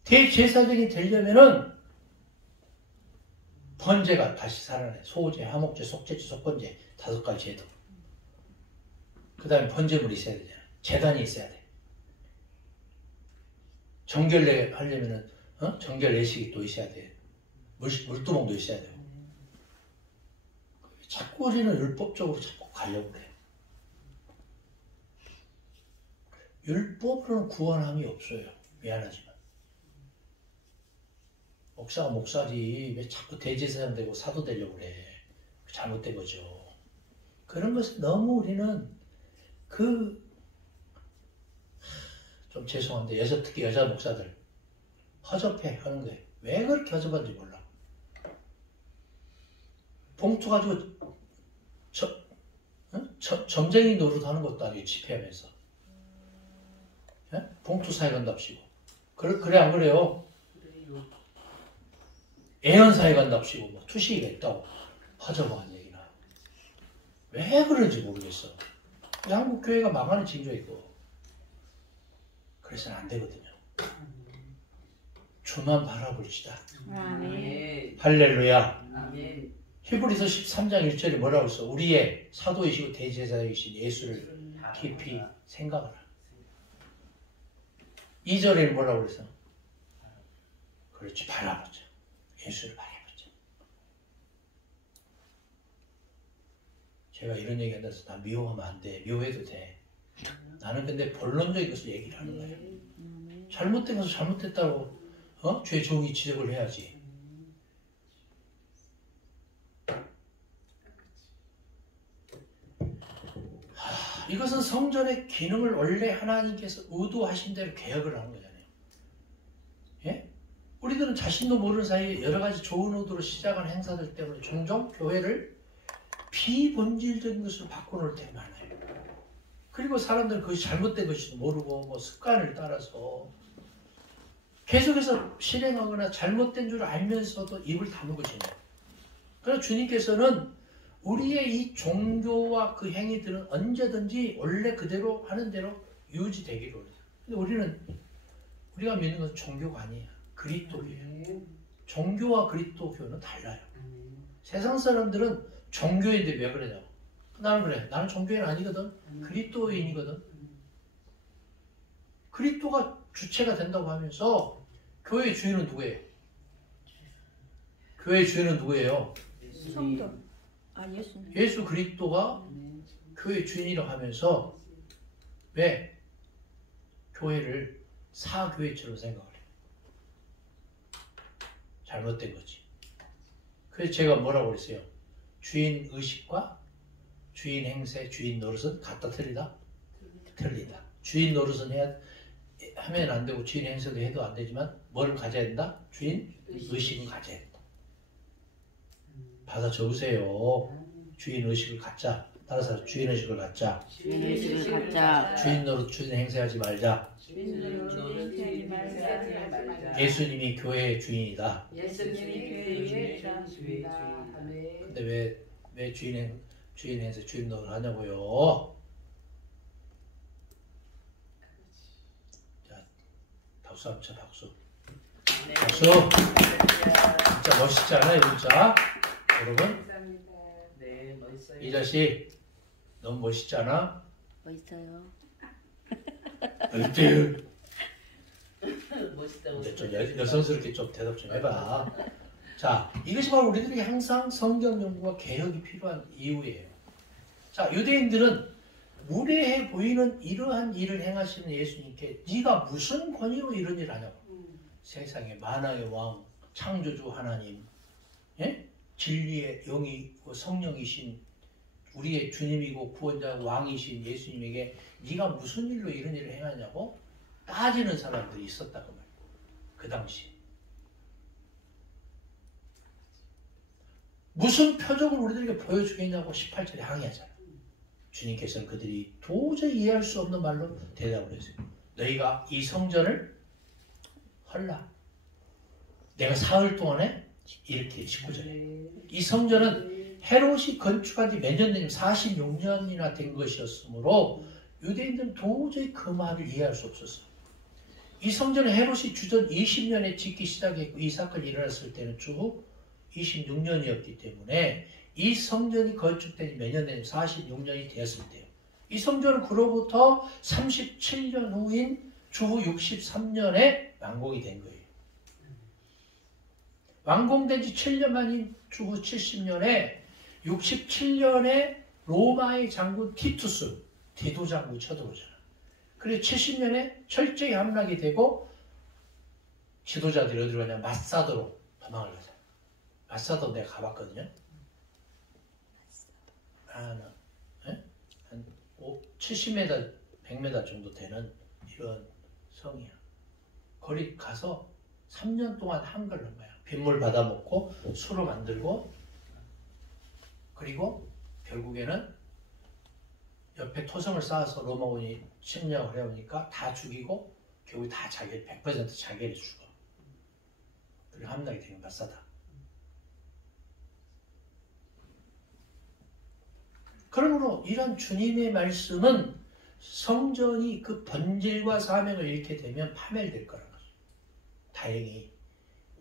대제사장이 되려면은 번제가 다시 살아나요. 소제, 화목제, 속죄제, 속건제 5가지 제도. 그 다음에 번제물이 있어야 되잖아요. 제단이 있어야 돼. 정결례 하려면은 정결 예식이 또 있어야 돼. 물두멍도 있어야 돼요. 자꾸 우리는 율법적으로 자꾸 가려고 그래. 율법으로는 구원함이 없어요. 미안하지만. 목사가 목사지 왜 자꾸 대제사장 되고 사도 되려고 그래. 잘못된 거죠. 그런 것은 너무 우리는 좀 죄송한데 특히 여자 목사들 허접해 하는 거예요. 왜 그렇게 허접한지 몰라. 봉투 가지고 점쟁이 노릇하는 것도 아니고 집회하면서 봉투 사회 간답시고 그래 안 그래요? 애연사에 간답시고 뭐 투시가 있다고 허접한 얘기나 왜 그런지 모르겠어. 한국 교회가 망하는 징조이고 그래서는 안 되거든요. 주만 바라볼지다. 아멘. 할렐루야. 아멘. 히브리서 13장 1절에 뭐라고 했어? 우리의 사도이시고 대제사이신 예수를 깊이 생각하라. 2절에는 뭐라고 그랬어? 그렇지, 바라보자. 예수를 바라보자. 제가 이런 얘기 한다서 나 미워하면 안 돼. 미워해도 돼. 나는 근데 본론적인 것을 얘기를 하는 거예요. 잘못된 것을 잘못했다고 죄 종이 지적을 해야지. 이것은 성전의 기능을 원래 하나님께서 의도하신 대로 계약을 하는 거잖아요. 예? 우리들은 자신도 모르는 사이에 여러 가지 좋은 의도로 시작한 행사들 때문에 종종 교회를 비본질적인 것으로 바꿔놓을 때가 많아요. 그리고 사람들은 그것이 잘못된 것인지도 모르고 뭐 습관을 따라서 계속해서 실행하거나 잘못된 줄 알면서도 입을 다물고 지내요. 그래서 주님께서는 우리의 이 종교와 그 행위들은 언제든지 원래 그대로 하는 대로 유지되기로 해요. 근데 우리가 믿는 것은 종교가 아니에요. 그리스도교예요. 종교와 그리스도교는 달라요. 세상 사람들은 종교인데 왜 그러냐고. 나는 그래. 나는 종교인 아니거든. 그리스도인이거든. 그리스도가 주체가 된다고 하면서 교회의 주인은 누구예요? 교회의 주인은 누구예요? 성도. 예수님. 예수 그리스도가 교회의 주인이라고 하면서 왜 교회를 사교회처럼 생각을 해요? 잘못된 거지. 그래서 제가 뭐라고 그랬어요? 주인 의식과 주인 행세, 주인 노릇은 같다 틀리다? 틀리다. 주인 노릇은 하면 안 되고 주인 행세도 해도 안 되지만 뭐를 가져야 된다? 주인 의식은 가져야 된다. 받아 적으세요. 주인 의식을 갖자. 따라서 주인 의식을 갖자. 주인 의식을 갖자. 주인 노릇, 주인 행세하지 말자. 예수님이 교회의 주인이다. 근데 왜 주인 행세, 주인 노릇 하냐고요? 자, 더 박수 한번 쳐, 박수. 네. 박수. 진짜 멋있잖아요, 진짜. 여러분, 감사합니다. 네, 멋있어요. 이 자식 너무 멋있잖아. 멋있어요. 어때? 멋있다고. 이제 좀 여성스럽게 좀 대답 좀 해봐. 자, 이것이 바로 우리들에게 항상 성경 연구와 개혁이 필요한 이유예요. 자, 유대인들은 무례해 보이는 이러한 일을 행하시는 예수님께 네가 무슨 권위로 이런 일을 하냐고. 세상의 만왕의 왕, 창조주 하나님, 예? 진리의 영이고 성령이신 우리의 주님이고 구원자 왕이신 예수님에게 네가 무슨 일로 이런 일을 행하냐고 따지는 사람들이 있었다고 말이에요. 그 당시. 무슨 표적을 우리들에게 보여주겠냐고 18절에 항의하잖아요. 주님께서는 그들이 도저히 이해할 수 없는 말로 대답을 했어요. 너희가 이 성전을 헐라. 내가 사흘 동안에 이렇게 19절에 이 성전은 헤롯이 건축한 지 몇 년 되냐면 46년이나 된 것이었으므로 유대인들은 도저히 그 말을 이해할 수 없었어요. 이 성전은 헤롯이 주전 20년에 짓기 시작했고 이 사건이 일어났을 때는 쭉 26년이었기 때문에 이 성전이 건축된 지 몇 년 되냐면 46년이 되었을 때요. 이 성전은 그로부터 37년 후인 주후 63년에 완공이 된 거예요. 완공된 지 7년 만인 주후 70년에 67년에 로마의 장군 티투스, 디도 장군이 쳐들어오잖아. 그래서 70년에 철저히 함락이 되고 지도자들이 어디로 가냐? 마사도로 도망을 가잖아. 마사도 내가 가봤거든요. 한 70m, 100m 정도 되는 이런 성이야. 거기 가서 3년 동안 한글한 거야. 빗물 받아먹고 수로 만들고 그리고 결국에는 옆에 토성을 쌓아서 로마군이 침략을 해오니까 다 죽이고 결국 다 100% 자기를 죽어. 그리고 함락이 되는 마사다. 그러므로 이런 주님의 말씀은 성전이 그 본질과 사명을 잃게 되면 파멸될 거라는 거죠. 다행히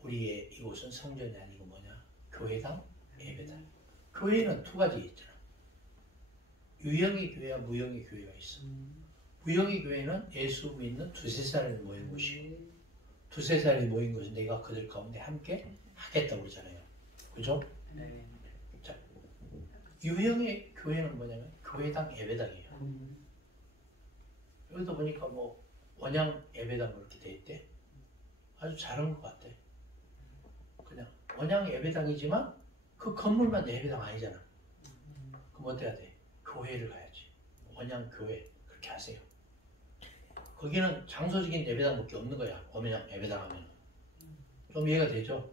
우리의 이곳은 성전이 아니고 뭐냐? 교회당, 예배당. 교회는 두 가지 있잖아. 유형의 교회와 무형의 교회가 있어. 무형의 교회는 예수 믿는 두세 사람이 모인 곳이고 두세 사람이 모인 곳은 내가 그들 가운데 함께 하겠다고 그러잖아요. 그죠? 네. 자, 유형의 교회는 뭐냐면 교회당, 예배당이에요. 여기도 보니까 뭐 원양 예배당 그렇게 돼 있대. 아주 잘한 것 같아. 그냥 원양 예배당이지만 그 건물만 예배당 아니잖아. 그럼 어때야 돼? 교회를 가야지. 원양 교회 그렇게 하세요. 거기는 장소적인 예배당밖에 없는 거야. 원양 예배당 하면 좀 이해가 되죠?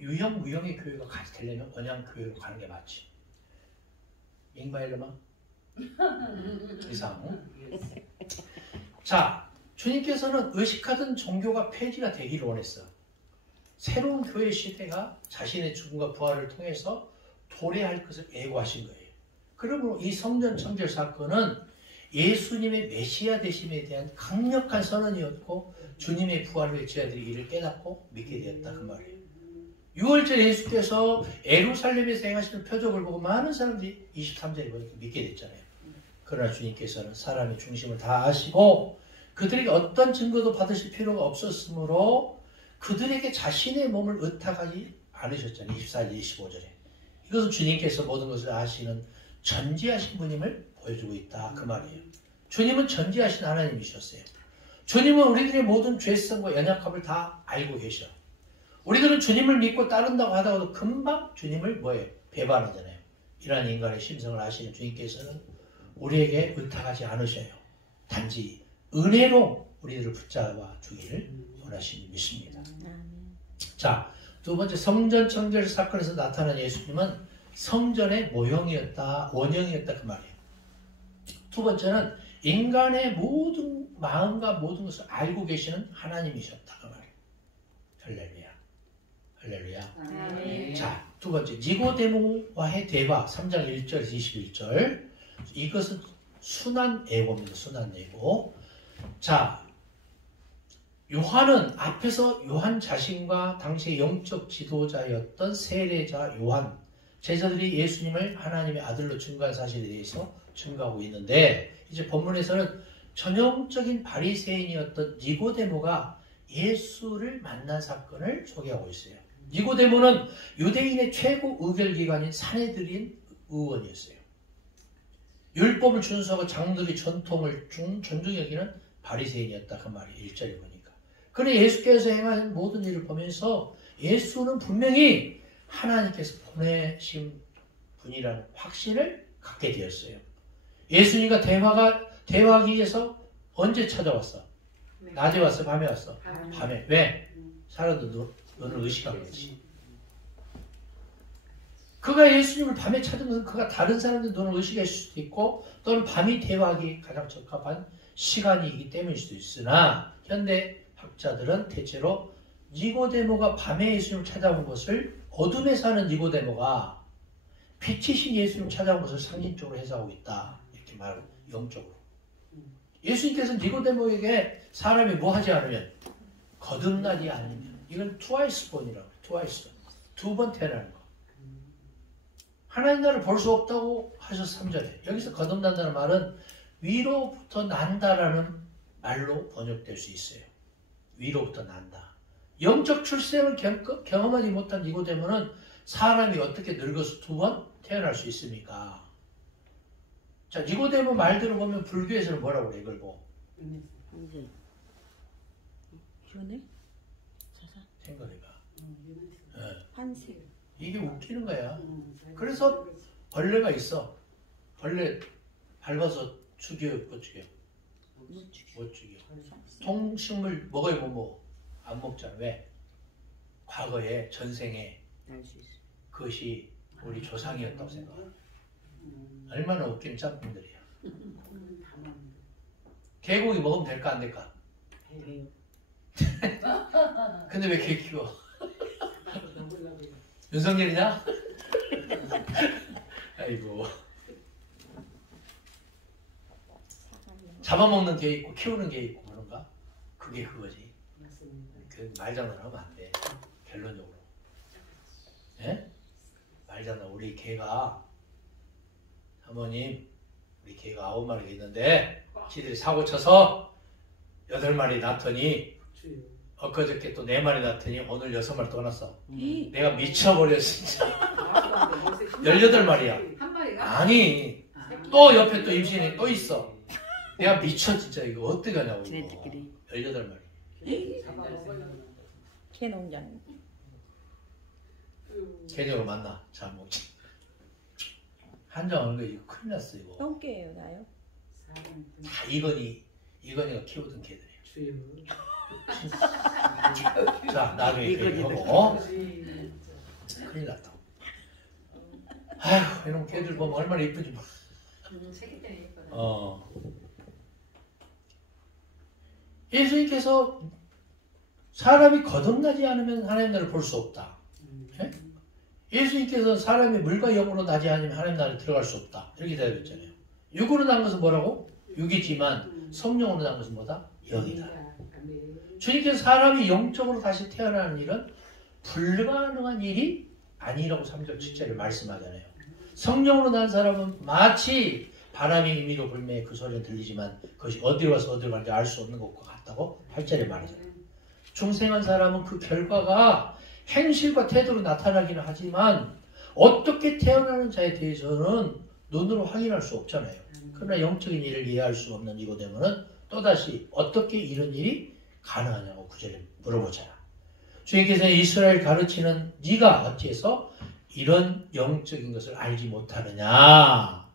유형, 무형의 교회가 같이 되려면 원양 교회로 가는 게 맞지. 잉바일러만 이상. 자, 주님께서는 의식하던 종교가 폐지가 되기를 원했어. 새로운 교회 시대가 자신의 죽음과 부활을 통해서 도래할 것을 예고하신 거예요. 그러므로 이 성전 청결 사건은 예수님의 메시아 되심에 대한 강력한 선언이었고 주님의 부활을 외 제자들이 이를 깨닫고 믿게 되었다 그 말이에요. 6월절 예수께서 예루살렘에서 행하시는 표적을 보고 많은 사람들이 23절에 보니까 믿게 됐잖아요. 그러나 주님께서는 사람의 중심을 다 아시고 그들에게 어떤 증거도 받으실 필요가 없었으므로 그들에게 자신의 몸을 의탁하지 않으셨잖아요. 24절, 25절에. 이것은 주님께서 모든 것을 아시는 전지하신 분임을 보여주고 있다 그 말이에요. 주님은 전지하신 하나님이셨어요. 주님은 우리들의 모든 죄성과 연약함을 다 알고 계셔. 우리들은 주님을 믿고 따른다고 하다가도 금방 주님을 뭐예요? 배반하잖아요. 이러한 인간의 심성을 아시는 주님께서는 우리에게 의탁하지 않으셔요. 단지 은혜로 우리들을 붙잡아 주기를 원하시는 믿습니다. 자, 두 번째 성전 청결 사건에서 나타난 예수님은 성전의 모형이었다, 원형이었다 그 말이에요. 두 번째는 인간의 모든 마음과 모든 것을 알고 계시는 하나님이셨다 그 말이에요. 할렐루야. 할렐루야. 네. 자, 두 번째 니고데모와의 대화 3장 1절에서 21절. 이것은 순한 예고입니다. 순한 예고. 자, 요한은 앞에서 요한 자신과 당시의 영적 지도자였던 세례자 요한, 제자들이 예수님을 하나님의 아들로 증거한 사실에 대해서 증거하고 있는데, 이제 본문에서는 전형적인 바리새인이었던 니고데모가 예수를 만난 사건을 소개하고 있어요. 니고데모는 유대인의 최고 의결기관인 산헤드린 의원이었어요. 율법을 준수하고 장로들이 전통을 존중히 여기는 바리새인이었다, 그 말이 1절에 보니까. 그런데 예수께서 행하는 모든 일을 보면서 예수는 분명히 하나님께서 보내신 분이라는 확신을 갖게 되었어요. 예수님과 대화하기 위해서 언제 찾아왔어? 낮에 왔어? 밤에 왔어? 밤에. 왜? 사람도 너를 의식한 거지. 그가 예수님을 밤에 찾은 것은 그가 다른 사람들 너를 의식할 수도 있고, 또는 밤이 대화하기 가장 적합한 시간이기 때문일 수도 있으나, 현대 학자들은 대체로 니고데모가 밤에 예수님을 찾아온 것을, 어둠에 사는 니고데모가 빛이신 예수님을 찾아온 것을 상징적으로 해석하고 있다, 이렇게 말하고, 영적으로. 예수님께서 니고데모에게 사람이 뭐 하지 않으면, 거듭나지 않으면, 이건 트와이스 본이라고, 트와이스, 두 번 태어나는 거. 하나님 나라를 볼 수 없다고 하셔서 3절에, 여기서 거듭난다는 말은 위로부터 난다라는 말로 번역될 수 있어요. 위로부터 난다. 영적 출생을 경험하지 못한 니고데모는 사람이 어떻게 늙어서 두 번 태어날 수 있습니까? 자, 니고데모 말대로 보면 불교에서는 뭐라고 그래, 이걸 보고? 현에? 사사? 생각해봐. 한세. 이게 웃기는 거야. 그래서 벌레가 있어. 벌레 밟아서 죽여요, 못 죽여요? 못 죽여. 동식물 먹어요, 못 먹어? 안 먹잖아. 왜? 과거에 전생에 그것이 우리 조상이었다고 생각해. 얼마나 웃기는 짬뽕들이야. 개고기 먹으면 될까 안 될까? 근데 왜 개 키워? 윤석열이냐? 아이고. 잡아먹는 게 있고 키우는 게 있고 그런가? 그게 그거지. 그 말장난하면 안 돼. 결론적으로. 예? 말장난. 우리 개가, 사모님, 우리 개가 9마리가 있는데 지들이 사고 쳐서 8마리 낳더니 엊그저께 또 4마리 낳더니 오늘 6마리 또 낳았어. 내가 미쳐버렸어 진짜. 18마리야. 한 마리가? 아니, 또 옆에 또 임신이 또 있어. 내가 미쳐 진짜. 이거 어떻게 하냐고. 18마리. 개농장. 개념으로 만나. 자, 먹자. 한장 오는 거 이거 큰일 났어 이거. 똥개예요, 나요? 다 이건이가 키우던 개들이에요. 자, 나중에 얘기하고. 큰일 났다. 아휴, 이런 개들 보면 얼마나 이쁘지 뭐. 새끼 때문에 예뻐요. 예수님께서 사람이 거듭나지 않으면 하나님 나라를 볼 수 없다. 예? 예수님께서 사람이 물과 영으로 나지 않으면 하나님 나라에 들어갈 수 없다. 이렇게 대답했잖아요. 육으로 난 것은 뭐라고? 육이지만 성령으로 난 것은 뭐다? 영이다. 주님께서 사람이 영적으로 다시 태어나는 일은 불가능한 일이 아니라고 3절 7절에 말씀하잖아요. 성령으로 난 사람은 마치 바람이 임의로 불매 그 소리는 들리지만 그것이 어디로 와서 어디로 가는지 알 수 없는 것과 같다고 8절에 말하잖아요. 중생한 사람은 그 결과가 행실과 태도로 나타나기는 하지만 어떻게 태어나는 자에 대해서는 눈으로 확인할 수 없잖아요. 그러나 영적인 일을 이해할 수 없는 니고데모는 또다시 어떻게 이런 일이 가능하냐고 9절에 물어보잖아. 주님께서 이스라엘 가르치는 네가 어찌해서 이런 영적인 것을 알지 못하느냐.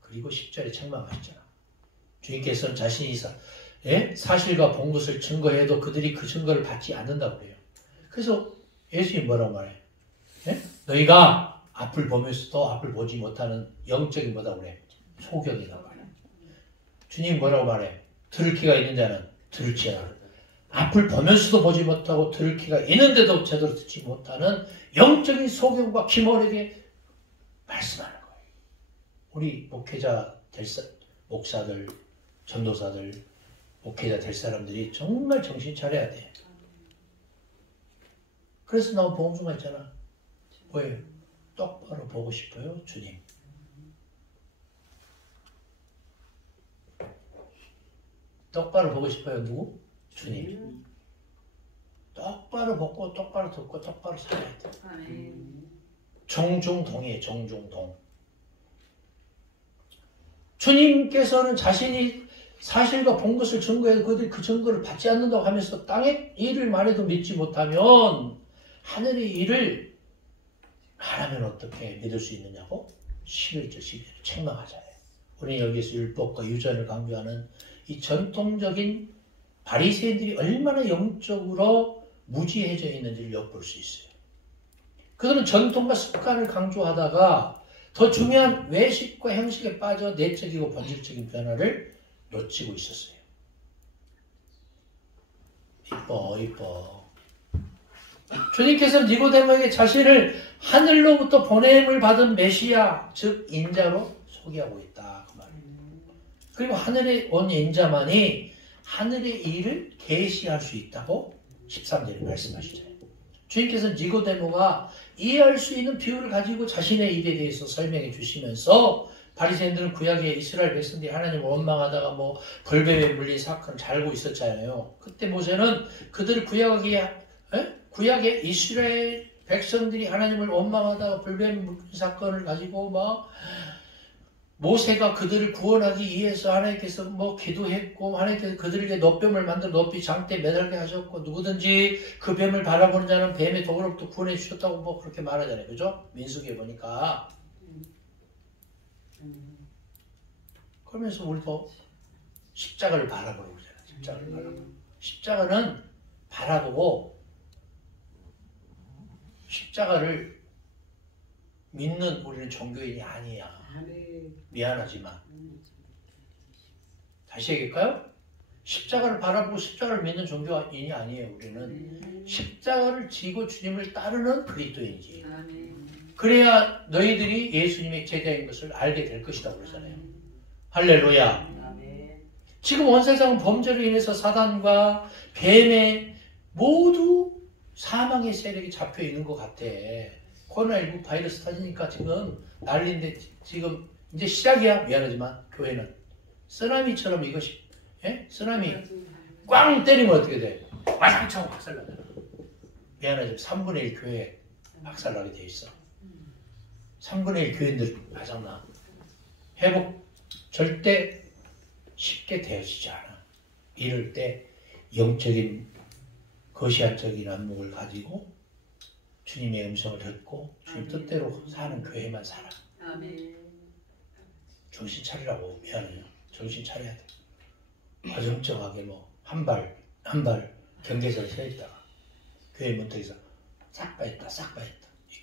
그리고 10절에 책망하셨잖아. 주님께서는 자신이 사실과 본 것을 증거해도 그들이 그 증거를 받지 않는다고 그래요. 그래서 예수님 뭐라고 말해? 예? 너희가 앞을 보면서도 앞을 보지 못하는 영적인 뭐라고 그래? 소경이라고 말해. 주님 뭐라고 말해? 들을 귀가 있는 자는 들을지어다. 앞을 보면서도 보지 못하고 들을 귀가 있는데도 제대로 듣지 못하는 영적인 소경과 기몰에게 말씀하는 거예요. 우리 목회자, 목사들, 전도사들, 목회자 될 사람들이 정말 정신 차려야 돼. 그래서 나온 복음서가 있잖아. 뭐예요? 똑바로 보고 싶어요, 주님. 똑바로 보고 싶어요, 누구? 주님. 똑바로 보고 똑바로 듣고 똑바로 살아야 돼. 정중동이에요, 정중동. 주님께서는 자신이 사실과 본 것을 증거해서 그들이 그 증거를 받지 않는다고 하면서 땅의 일을 말해도 믿지 못하면 하늘의 일을 말하면 어떻게 믿을 수 있느냐고? 11절 12절 책망하자예요. 우리는 여기서 율법과 유전을 강조하는 이 전통적인 바리새인들이 얼마나 영적으로 무지해져 있는지를 엿볼 수 있어요. 그들은 전통과 습관을 강조하다가 더 중요한 외식과 형식에 빠져 내적이고 본질적인 변화를 놓치고 있었어요. 이뻐. 주님께서는 니고데모에게 자신을 하늘로부터 보냄을 받은 메시아, 즉 인자로 소개하고 있다. 그 말이에요. 그리고 하늘에 온 인자만이 하늘의 일을 계시할 수 있다고 13절에 말씀하시잖아요. 주님께서는 니고데모가 이해할 수 있는 비유를 가지고 자신의 일에 대해서 설명해 주시면서 바리새인들은 구약의 이스라엘 백성들이 하나님을 원망하다가 뭐 벌뱀에 물린 사건을 잘 알고 있었잖아요. 그때 모세는 그들을 구약의 이스라엘 백성들이 하나님을 원망하다가 벌뱀에 물린 사건을 가지고 막 모세가 그들을 구원하기 위해서 하나님께서 뭐 기도했고 하나님께서 그들에게 놋뱀을 만들어 놋비 장대에 매달게 하셨고 누구든지 그 뱀을 바라보는 자는 뱀의 독으로부터 구원해 주셨다고 뭐 그렇게 말하잖아요. 그죠? 민수기에 보니까. 그러면서 우리도 십자가를 바라보라고 그러잖아요. 십자가는 바라보고 십자가를 믿는 우리는 종교인이 아니야. 미안하지만. 다시 얘기할까요? 십자가를 바라보고 십자가를 믿는 종교인이 아니에요. 우리는 십자가를 지고 주님을 따르는 그리스도인이지. 그래야 너희들이 예수님의 제자인 것을 알게 될 것이다 그러잖아요. 할렐루야. 지금 온 세상은 범죄로 인해서 사단과 뱀의 모두 사망의 세력이 잡혀 있는 것 같아. 코로나19 바이러스 터지니까 지금 난리인데 지금 이제 시작이야. 미안하지만 교회는 쓰나미처럼 이것이 쓰나미 꽝 때리면 어떻게 돼? 와장창 박살나잖아. 미안하지만 3분의 1 교회 박살나게 돼 있어. 3분의 1 교인들 바닥나. 회복 절대 쉽게 되어지지 않아. 이럴 때 영적인 거시안적인 안목을 가지고 주님의 음성을 듣고 주님 뜻대로 사는 교회만 살아. 정신 차리라고. 미안해요. 정신 차려야 돼. 어정쩡하게 뭐 한 발 경계선에 서 있다가 교회 문턱에서 싹 빠졌다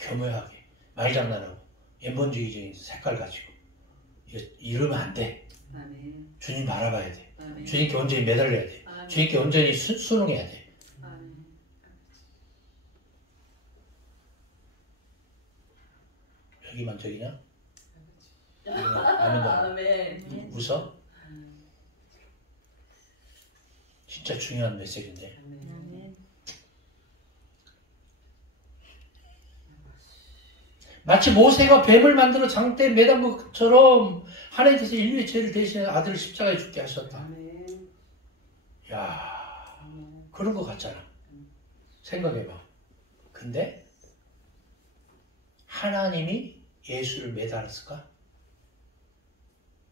교묘하게 말장난하고 엠번주의적인 색깔 가지고 이러면 안 돼. 주님 바라봐야 돼. 주님께 온전히 매달려야 돼. 주님께 온전히 순응해야 돼. 여기만 저기냐? 아멘. 웃어? 진짜 중요한 메시지인데. 마치 모세가 뱀을 만들어 장대에 매단 것처럼 하나님께서 인류의 죄를 대신해 아들을 십자가에 죽게 하셨다. 야, 그런 것 같잖아. 생각해봐. 근데 하나님이 예수를 매달았을까?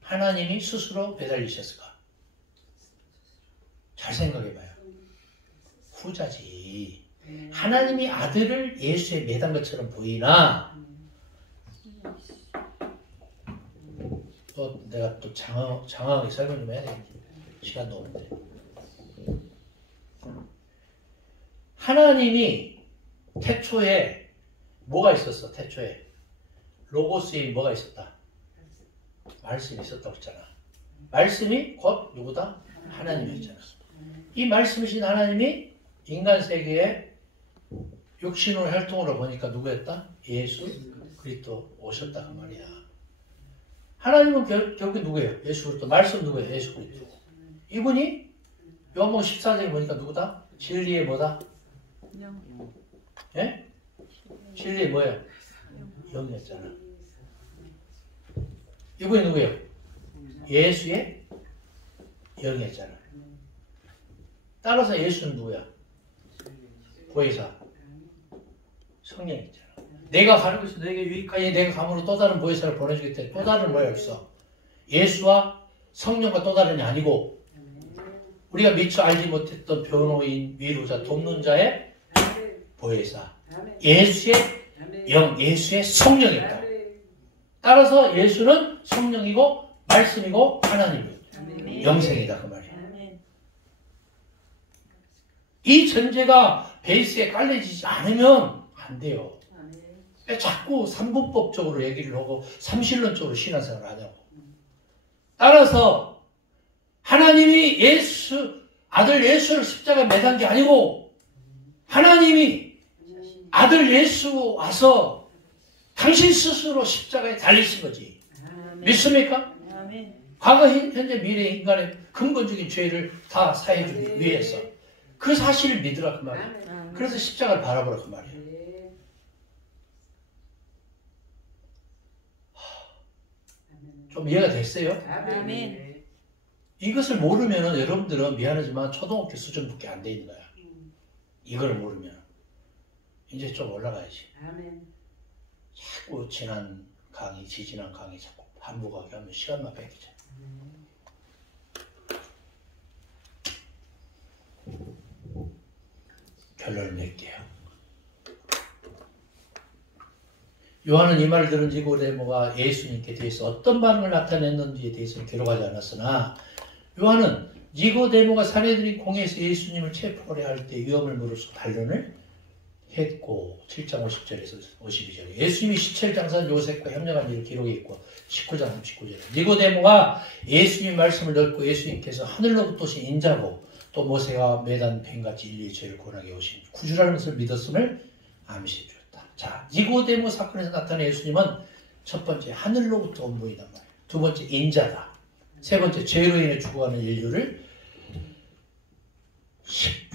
하나님이 스스로 매달리셨을까? 잘 생각해봐요. 후자지. 하나님이 아들을 예수에 매단 것처럼 보이나 또 내가 또 장황하게 설명 좀 해야 되겠지. 시간도 없는데. 하나님이 태초에 뭐가 있었어? 태초에 로고스에 뭐가 있었다? 말씀이 있었다고 했잖아. 말씀이 곧 누구다? 하나님이었잖아. 이 말씀이신 하나님이 인간 세계에 육신으로 활동으로 보니까 누구였다? 예수 그리스도 오셨다 그 말이야. 하나님은 결국 누구예요? 예수 그리스도. 말씀 누구예요? 예수 그리스도. 이분이 요한복음 14장에 보니까 누구다? 진리의 뭐다? 영. 예? 진리의 뭐예요? 영이었잖아. 이분이 누구예요? 예수의 영이었잖아. 따라서 예수는 누구야? 보혜사. 성령이잖아. 내가 가는 곳에서 너에게 유익하니 내가 감으로 또 다른 보혜사를 보내주기 때문에 또 다른 뭐야 없어. 예수와 성령과 또 다른이 아니고 우리가 미처 알지 못했던 변호인, 위로자, 돕는 자의 보혜사. 예수의 영, 예수의 성령이다. 따라서 예수는 성령이고 말씀이고 하나님이고 영생이다 그 말이야. 이 전제가 베이스에 깔려지지 않으면 안 돼요. 왜 자꾸 삼분법적으로 얘기를 하고 삼신론적으로 신앙생활을 하냐고. 따라서 하나님이 아들 예수를 십자가에 매단 게 아니고 하나님이 아들 예수 와서 당신 스스로 십자가에 달리신 거지. 믿습니까? 과거, 현재, 미래 인간의 근본적인 죄를 다 사해주기 위해서 그 사실을 믿으라 그 말이야. 그래서 십자가를 바라보라 그 말이야. 좀 이해가 됐어요? 아멘. 이것을 모르면 여러분들은 미안하지만 초등학교 수준밖에 안 돼 있는 거야. 이걸 모르면 이제 좀 올라가야지. 자꾸 지난 강의, 지지난 강의 자꾸 반복하게 하면 시간만 뺏기잖아. 결론을 낼게요. 요한은 이 말을 들은 니고데모가 예수님께 대해서 어떤 반응을 나타냈는지에 대해서는 기록하지 않았으나 요한은 니고데모가 사내들인 공회에서 예수님을 체포하려 할 때 위험을 무릅쓰고 반론을 했고 7장 50절에서 52절에 예수님이 시체를 장사한 요셉과 협력한 일을 기록해 있고 19장 39절에 니고데모가 예수님의 말씀을 듣고 예수님께서 하늘로부터 오신 인자고 또 모세가 매단 뱀같이 인류의 죄를 구원하게 오신 구주라는 것을 믿었음을 암시해 주었다. 자, 니고데모 사건에서 나타난 예수님은 첫 번째 하늘로부터 온 분이란 말이에요. 두 번째 인자다. 세 번째 죄로 인해 죽어가는 인류를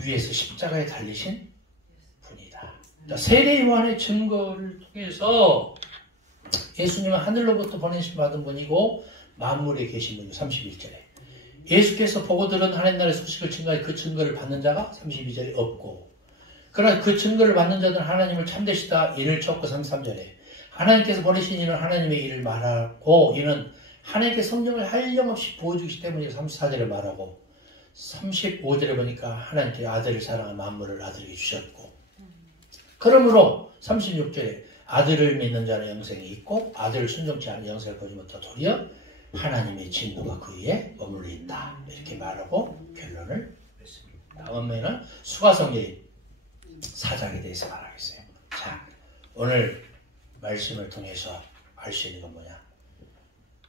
위에서 십자가에 달리신 분이다. 자, 세례 요한의 증거를 통해서 예수님은 하늘로부터 보내심 받은 분이고 만물에 계신 분이고 31절에 예수께서 보고 들은 하나님 나라의 소식을 증거해 그 증거를 받는 자가 32절에 없고 그러나 그 증거를 받는 자들은 하나님을 참되시다 이를 쳤고 33절에 하나님께서 보내신 이는 하나님의 일을 말하고 이는 하나님께 성령을 한량없이 부어주시기 때문에 34절에 말하고 35절에 보니까 하나님께 아들을 사랑한 만물을 아들에게 주셨고 그러므로 36절에 아들을 믿는 자는 영생이 있고 아들을 순종치 않은 영생을 보지 못하 도리어 하나님의 진노가 그 위에 머물러 있다. 이렇게 말하고 결론을 맺습니다. 다음에는 수가성계인 4장에 대해서 말하겠어요. 자, 오늘 말씀을 통해서 알 수 있는 건 뭐냐?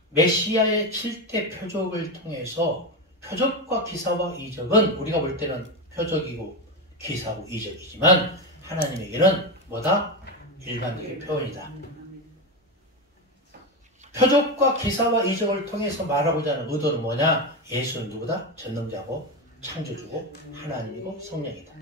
메시아의 7대 표적을 통해서 표적과 기사와 이적은 우리가 볼 때는 표적이고 기사고 이적이지만 하나님에게는 뭐다? 일반적인 표현이다. 표적과 기사와 이적을 통해서 말하고자 하는 의도는 뭐냐? 예수는 누구다? 전능자고 창조주고 하나님이고 성령이다.